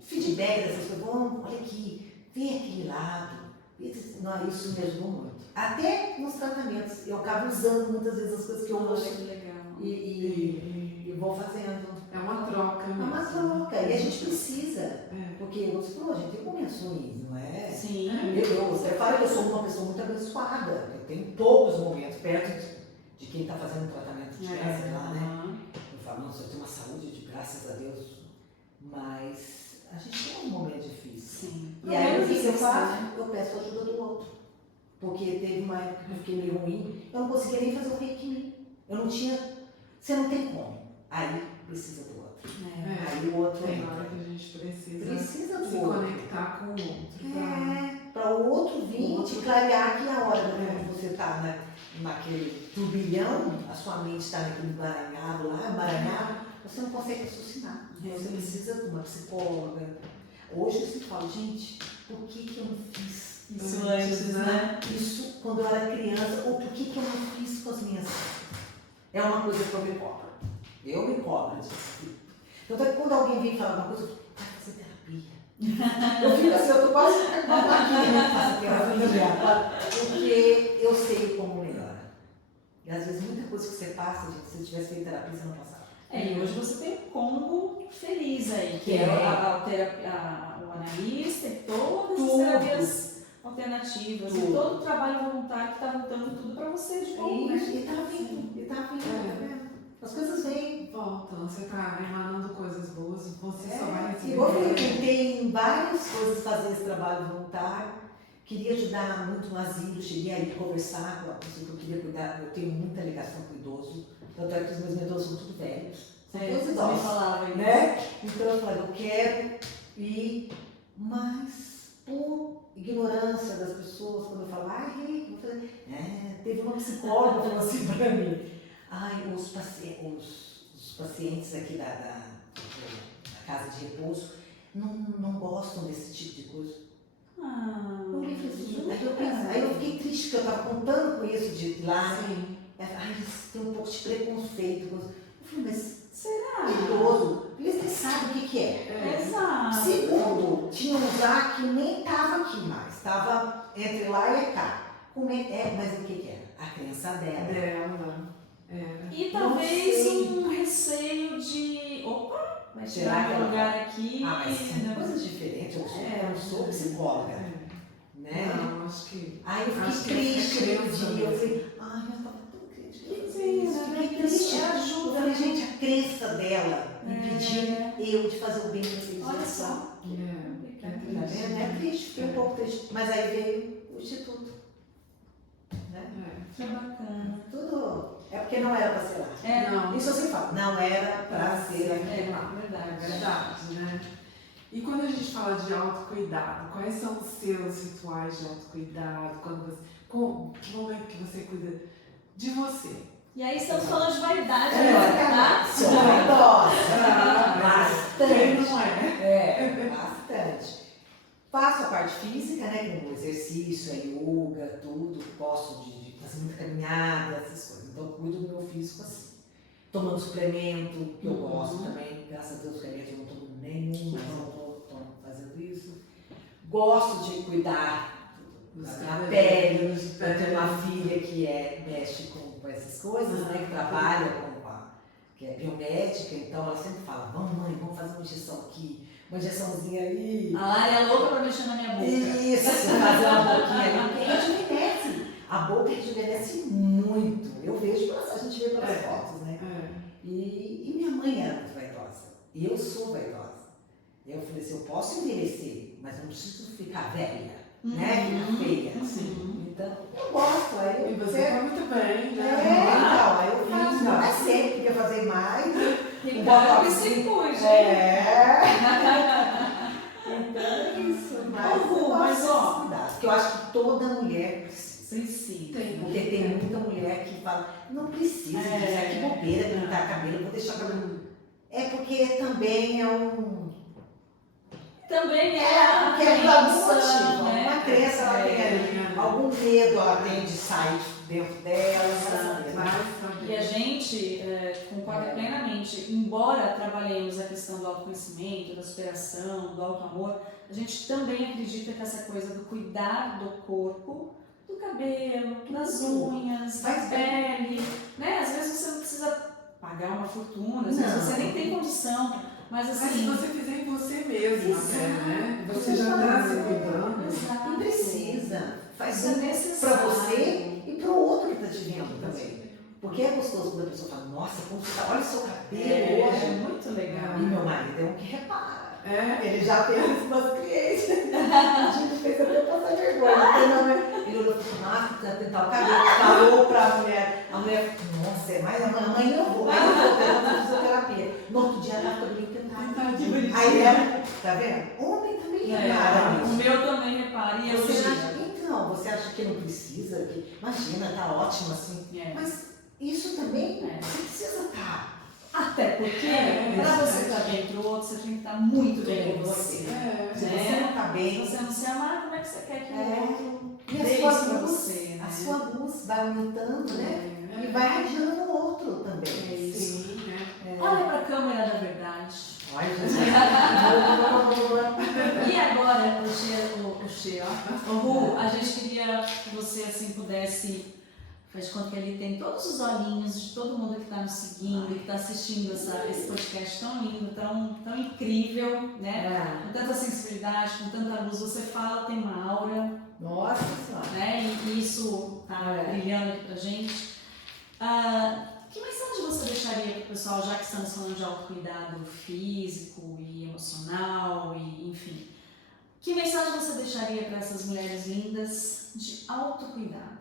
feedback dessas coisas. Bom, olha aqui, vem aquele lado. Isso me ajudou muito. Até nos tratamentos. Eu acabo usando muitas vezes as coisas que eu ouço Que legal. e vou fazendo. É uma troca É mesmo. uma troca. E a gente precisa. É. Porque você falou, a gente tem momentos ruins, não é? Sim. Você fala que eu sou uma pessoa muito abençoada. Eu tenho poucos momentos perto de quem está fazendo tratamento de câncer lá, né? Eu falo, nossa, eu tenho uma saúde de graças a Deus. Mas a gente tem um momento difícil. Sim. E aí o que eu Problemas faço? existem, né? Eu peço a ajuda do outro. Porque teve uma época que eu fiquei meio ruim, eu não conseguia nem fazer o reiki em mim. Eu não tinha. Você não tem como. Aí precisa do outro. É. Aí o outro Tem entra. hora que a gente precisa Precisa do se outro. conectar com o outro. Para o outro vir O outro. te clarear que a hora É. quando você está naquele turbilhão, a sua mente está naquele emaranhado lá, você não consegue raciocinar. Você precisa de uma psicóloga. Hoje eu sempre falo, gente, por que eu não fiz Isso antes, né? isso quando eu era criança? Ou por que eu não fiz com as minhas? É uma coisa que eu me cobro. Eu me cobro disso. Então, quando alguém vem falar uma coisa, eu falo, vai fazer terapia. Eu fico assim, eu tô quase aqui, né? Fazer terapia. Porque eu sei como melhora. E às vezes muita coisa que você passa, gente, se você tivesse feito terapia, você não passava. E hoje você tem um combo feliz aí, que é o analista e todas as Tudo. terapias alternativas, e todo o trabalho voluntário que está voltando tudo para você de bom, né? E tá vindo, tá vendo. As coisas vêm. Voltam, você tá emanando coisas boas, você só vai receber. Igual eu tentei em várias coisas fazer esse trabalho voluntário. Queria ajudar muito no asilo, cheguei aí conversar com a pessoa que eu queria cuidar. Eu tenho muita ligação com o idoso, tanto é que os meus idosos são tudo velhos. São todos Você me idosos. falava isso. Né? Então eu falei, eu quero ir, mas por ignorância das pessoas, quando eu falo, eu falei, teve uma psicóloga falando assim pra mim, os pacientes aqui da casa de repouso não gostam desse tipo de coisa. Eu falei assim, aí eu fiquei triste, porque eu estava contando com isso de ir lá. Sim. Eles têm um pouco de preconceito. Eu falei, mas Será? idoso, eles nem sabem o que é. Exato. Segundo, tinha um lugar que nem estava aqui mais, estava entre lá e cá. Mas o que era? A crença dela. Dela. Era. E talvez sei. um receio de, opa, vai Será tirar que meu ela lugar aqui. Mas são né? coisas diferentes, eu não sou psicóloga, né? Não, acho que. Aí eu Acho fiquei que triste é aquele crença dia, eu mesmo. falei, eu estava tão crente. Fiquei triste. ajuda. Eu falei, gente, a crença dela impediu eu de fazer o bem que eu fiz. Olha só. É Tá triste. vendo? É triste, fiquei um pouco triste. Mas aí veio o instituto. Né? Que bacana. Tudo. É porque não era para ser lá. Não. Isso eu sempre falo. Não era para ser aqui. Verdade. Verdade, né? E quando a gente fala de autocuidado, quais são os seus rituais de autocuidado? Que momento que você cuida de você? E aí estamos falando de vaidade É, agora, tá? Sou vaidosa. Quem Bastante. não é? Bastante. Faço a parte física, né? Como exercício, yoga, tudo. Gosto de fazer muita caminhada, essas coisas. Então, cuido do meu físico assim. Tomando suplemento, que eu gosto também. Graças a Deus, remédio eu não tomo nenhum, mas eu estou fazendo isso. Gosto de cuidar da pele. Eu tenho uma filha que mexe com essas coisas, né? Que trabalha que é biomédica, então ela sempre fala, mãe, vamos fazer uma injeção aqui, uma injeçãozinha ali. A Lara é louca pra mexer na minha boca. Isso, fazer uma boquinha ali, porque rejuvenesce. A boca rejuvenesce muito. Eu vejo, a gente vê pelas fotos, né? E minha mãe era muito vaidosa. E eu sou vaidosa. Eu falei assim, eu posso envelhecer, mas não preciso ficar velha, né? Ficar feia. Então, eu gosto. Aí E eu você foi muito bem, né? então, aí eu faço. Não é sempre que eu fazer mais. Ricardo que se cuide. Então é isso. Mas Ô, eu mas, gosto ó, desses cuidados, porque eu acho que toda mulher precisa. Sensível. Porque tem muita mulher que fala, não precisa, que bobeira pintar cabelo, vou deixar cabelo. É porque também é um também é que é por algum crença, motivo. né? Uma crença, ela tem ali É. algum medo, ela tem de sair dentro dela. Exato. Vai saber. E a gente concorda plenamente, embora trabalhemos a questão do autoconhecimento, da superação, do auto-amor, a gente também acredita que essa coisa do cuidar do corpo, do cabelo, das unhas, da Faz pele, né? Às vezes você não precisa pagar uma fortuna, às vezes Não. você nem tem condição, mas Mas se assim... você fizer em você mesmo, Exato. até, né? Você já está se cuidando. Exato. Não precisa. Faz Isso é bem necessário. pra você e pro outro que tá te vendo também. Porque é gostoso quando a pessoa fala, nossa, como você tá, olha o seu cabelo É hoje. muito legal. E meu marido é um que repara. É. Ele já fez isso com os clientes. A gente fez até passar vergonha. Ele olhou e falou, nossa, precisa pintar o cabelo. Falou pra mulher. A mulher falou, nossa, é mais a mãe não vou. Mas eu vou ter fisioterapia. No outro dia ela ficou bem pintado. Que bonitinho. Aí ela, tá vendo? Homem também repara O nisso. meu também repara e Você elogia. acha, então, você acha que não precisa? Que, imagina, tá ótimo assim. É. Mas isso também, É. você precisa estar. Até porque, É, para você verdade. estar bem pro outro, você tem que estar muito bem com você. É. Se Né? você não tá Se bem, você não se amar, como é que você quer que o É. outro e dê a isso sua pra luz, você? Né? a sua luz vai aumentando, né? É. E vai radiando no outro É também. isso. Sim, né? Olha pra câmera da verdade. Olha, gente. E agora, o Ru, a gente queria que você assim pudesse, faz de conta que ali tem todos os olhinhos de todo mundo que está nos seguindo, que está assistindo esse podcast tão lindo, tão incrível, né? Com tanta sensibilidade, com tanta luz, você fala, tem uma aura, Nossa Senhora. né? E isso tá brilhando aqui pra gente. Que mensagem você deixaria para o pessoal, já que estamos falando de autocuidado físico e emocional, e enfim? Que mensagem você deixaria para essas mulheres lindas de autocuidado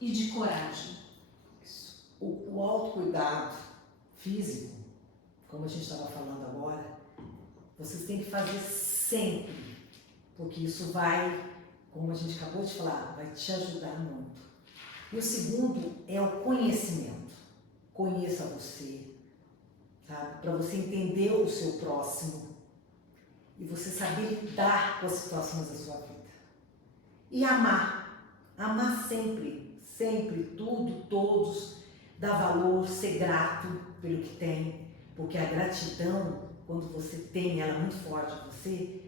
e de coragem? O autocuidado físico, como a gente estava falando agora, vocês têm que fazer sempre, porque isso vai, como a gente acabou de falar, vai te ajudar muito. E o segundo é o conhecimento. Conheça você, sabe? Para você entender o seu próximo e você saber lidar com as situações da sua vida. E amar. Amar sempre, sempre, tudo, todos, dar valor, ser grato pelo que tem, porque a gratidão, quando você tem ela muito forte em você,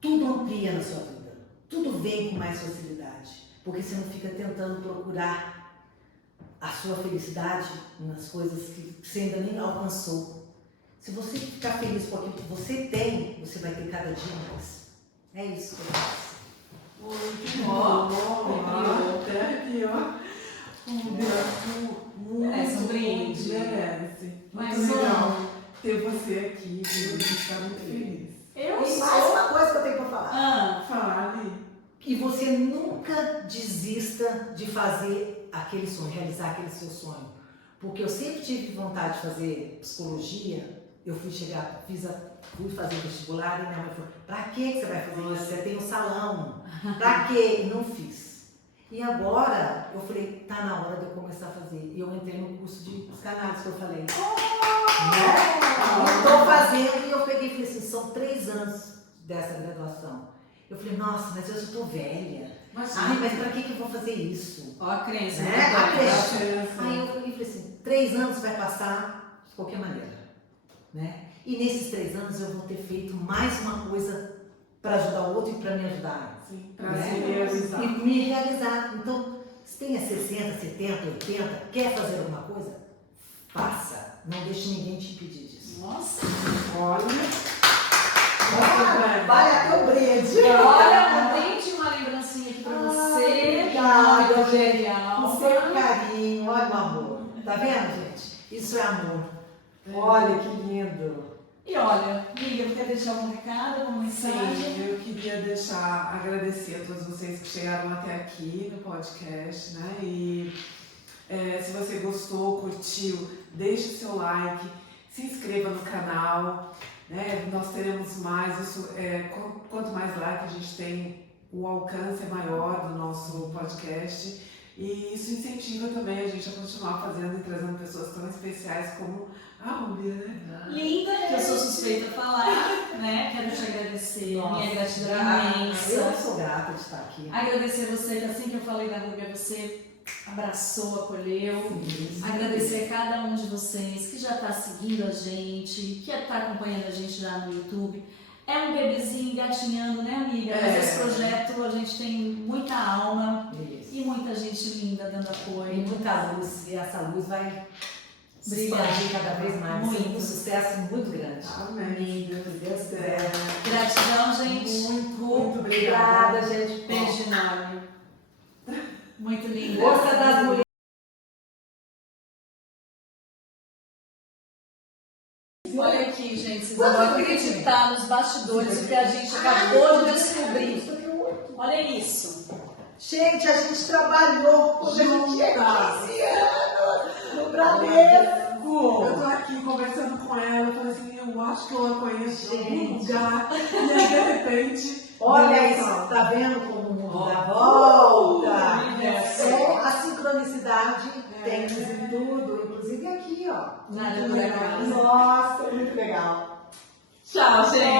tudo amplia na sua vida, tudo vem com mais facilidade, porque você não fica tentando procurar a sua felicidade nas coisas que você ainda nem alcançou. Se você ficar feliz com aquilo que você tem, você vai ter cada dia mais. É isso que eu faço. Muito bom. Até aqui, ó. Merece um brinde. Merece. Mas Muito legal ter você aqui. Eu estou muito feliz. Eu E mais sou... uma coisa que eu tenho para falar. Fale. E você nunca desista de fazer aquele sonho, realizar aquele seu sonho. Porque eu sempre tive vontade de fazer psicologia. Eu fui fui fazer vestibular e minha mãe falou, pra que você vai fazer isso? Você tem um salão. Pra quê? E não fiz. E agora eu falei, tá na hora de eu começar a fazer. E eu entrei no curso de psicanálise que eu falei. Estou fazendo e eu peguei e falei assim, são 3 anos dessa graduação. Eu falei, nossa, mas eu já estou velha. Ai, mas pra que eu vou fazer isso? Ó a crença. Né? né? A crença. Aí eu peguei e falei assim, 3 anos vai passar de qualquer maneira. Né? E nesses 3 anos eu vou ter feito mais uma coisa para ajudar o outro e para me ajudar. Sim, para Né? se realizar. E me realizar. Então, se tenha 60, 70, 80, quer fazer alguma coisa? Faça. Não deixe ninguém te impedir disso. Nossa. Olha. Vai até o brinde. Olha, tem uma lembrancinha aqui pra você. Obrigada, do gente. Genial. Com seu carinho, olha o amor. Tá vendo, gente? Isso é amor. Olha que lindo. E olha, Miguel, quer deixar um recado, uma mensagem? Sim, eu queria agradecer a todos vocês que chegaram até aqui no podcast, né? E se você gostou, curtiu, deixe seu like, se inscreva no canal, né? Nós teremos mais, quanto mais like a gente tem, o alcance é maior do nosso podcast. E isso incentiva também a gente a continuar fazendo e trazendo pessoas tão especiais especiais como a Rúbia, né? Linda, que eu sou suspeita a falar, né? Quero te agradecer, minha gratidão imensa. Eu sou grata de estar aqui. Agradecer você, que assim que eu falei da Rúbia, você abraçou, acolheu. Sim. Agradecer a cada um de vocês que já está seguindo a gente, que está acompanhando a gente já no YouTube. É um bebezinho engatinhando, né, amiga? Mas esse projeto a gente tem muita alma Isso. e muita gente linda dando Tem apoio. muita luz e essa luz vai se Obrigada. expandir cada vez mais. Muito. Um sucesso muito grande. Amém. Se Deus quiser. Gratidão, gente. Muito obrigada. Obrigada, gente. Beijo enorme. Muito linda. Força das mulheres. Olha aqui, gente, vocês não vão acreditar nos bastidores o que a gente acabou de descobrir. Olha isso. Gente, a gente trabalhou quando a gente tinha 15 anos no Bradesco. Eu tô aqui conversando com ela, eu falei assim, eu acho que eu a conheço de algum lugar. E aí, de repente, Olha isso, tá vendo como o mundo dá volta? universo. É a sincronicidade, tem em tudo, inclusive aqui, ó. Nada por acaso. Nossa, muito legal. Tchau, gente.